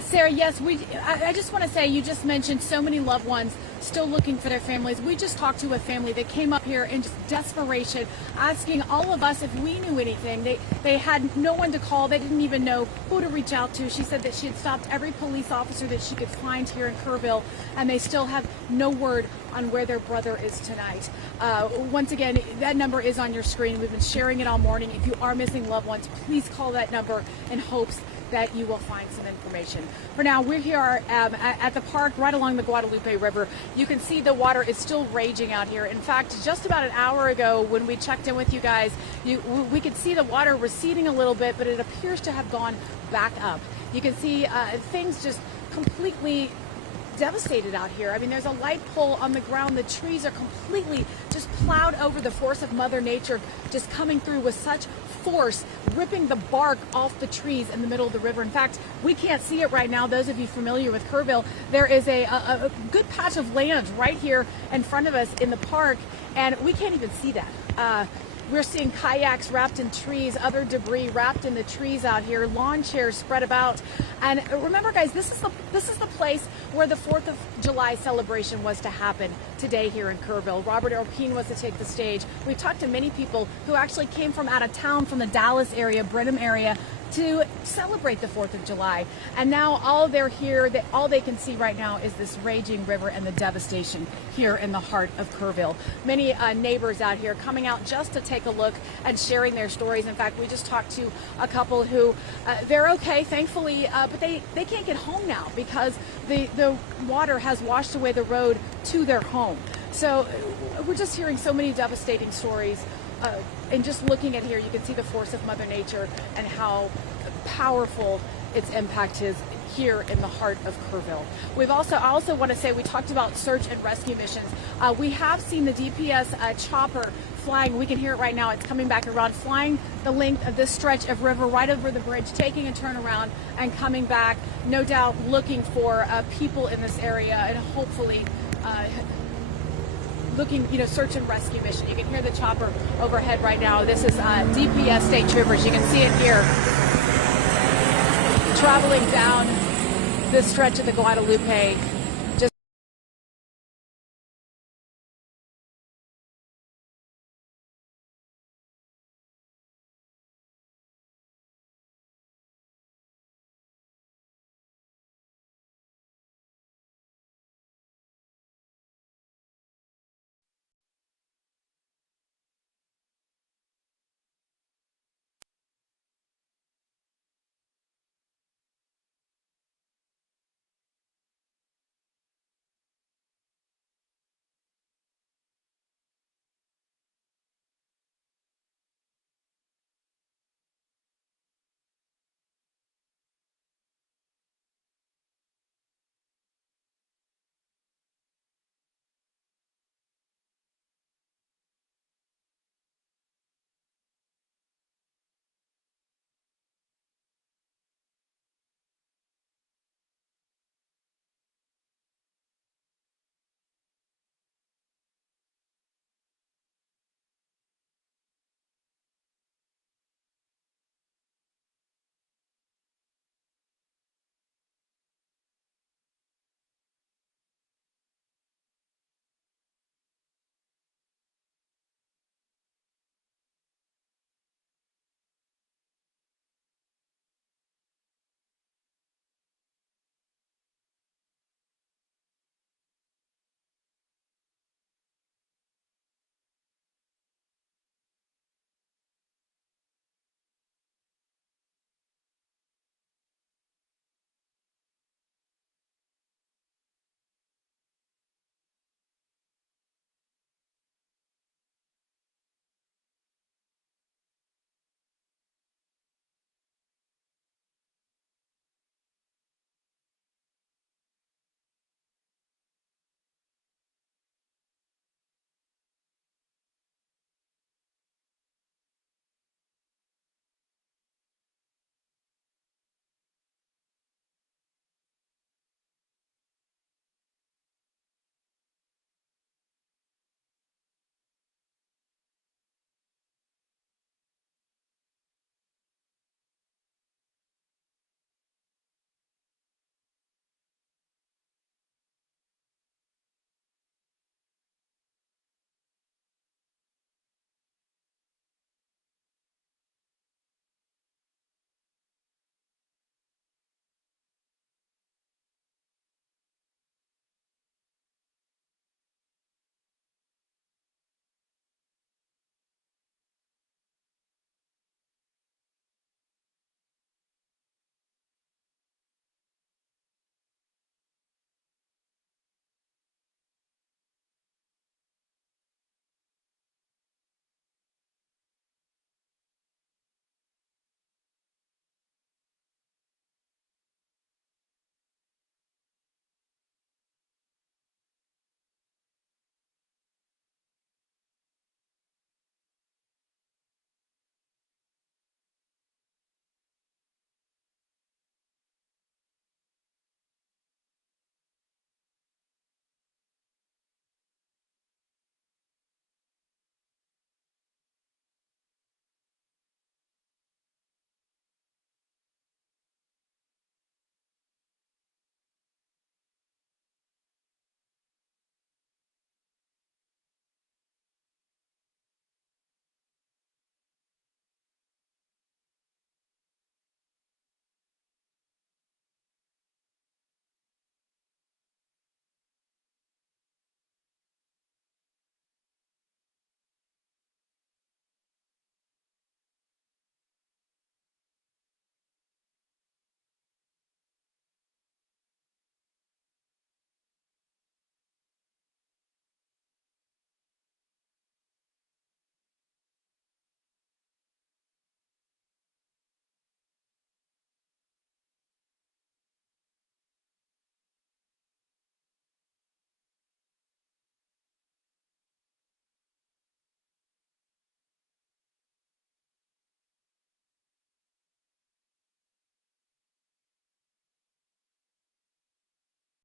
Sarah, yes, I just want to say you just mentioned so many loved ones still looking for their families. We just talked to a family that came up here in just desperation, asking all of us if we knew anything. They had no one to call. They didn't even know who to reach out to. She said that she had stopped every police officer that she could find here in Kerrville, and they still have no word on where their brother is tonight. Once again, that number is on your screen. We've been sharing it all morning. If you are missing loved ones, please call that number in hopes that you will find some information. For now, we're here at the park right along the Guadalupe River. You can see the water is still raging out here. In fact, just about an hour ago when we checked in with you guys, we could see the water receding a little bit, but it appears to have gone back up. You can see things just completely devastated out here. I mean, there's a light pole on the ground. The trees are completely just plowed over. The force of Mother Nature just coming through with such force, ripping the bark off the trees in the middle of the river. In fact, we can't see it right now. Those of you familiar with Kerrville, there is a good patch of land right here in front of us in the park, and we can't even see that. We're seeing kayaks wrapped in trees, other debris wrapped in the trees out here, lawn chairs spread about. And remember, guys, this is the place where the 4th of July celebration was to happen today here in Kerrville. Robert Orpeen was to take the stage. We talked to many people who actually came from out of town, from the Dallas area, Brenham area, to celebrate the 4th of July. And now all they're here, all they can see right now is this raging river and the devastation here in the heart of Kerrville. Many neighbors out here coming out just to take a look and sharing their stories. In fact, we just talked to a couple who, they're okay, thankfully, but they can't get home now because the water has washed away the road to their home. So we're just hearing so many devastating stories. And just looking at here, you can see the force of Mother Nature and how powerful its impact is here in the heart of Kerrville. I also want to say, we talked about search and rescue missions. We have seen the DPS chopper flying. We can hear it right now. It's coming back around, flying the length of this stretch of river right over the bridge, taking a turn around and coming back, no doubt looking for people in this area and hopefully looking, search and rescue mission. You can hear the chopper overhead right now. This is DPS state troopers. You can see it here, traveling down this stretch of the Guadalupe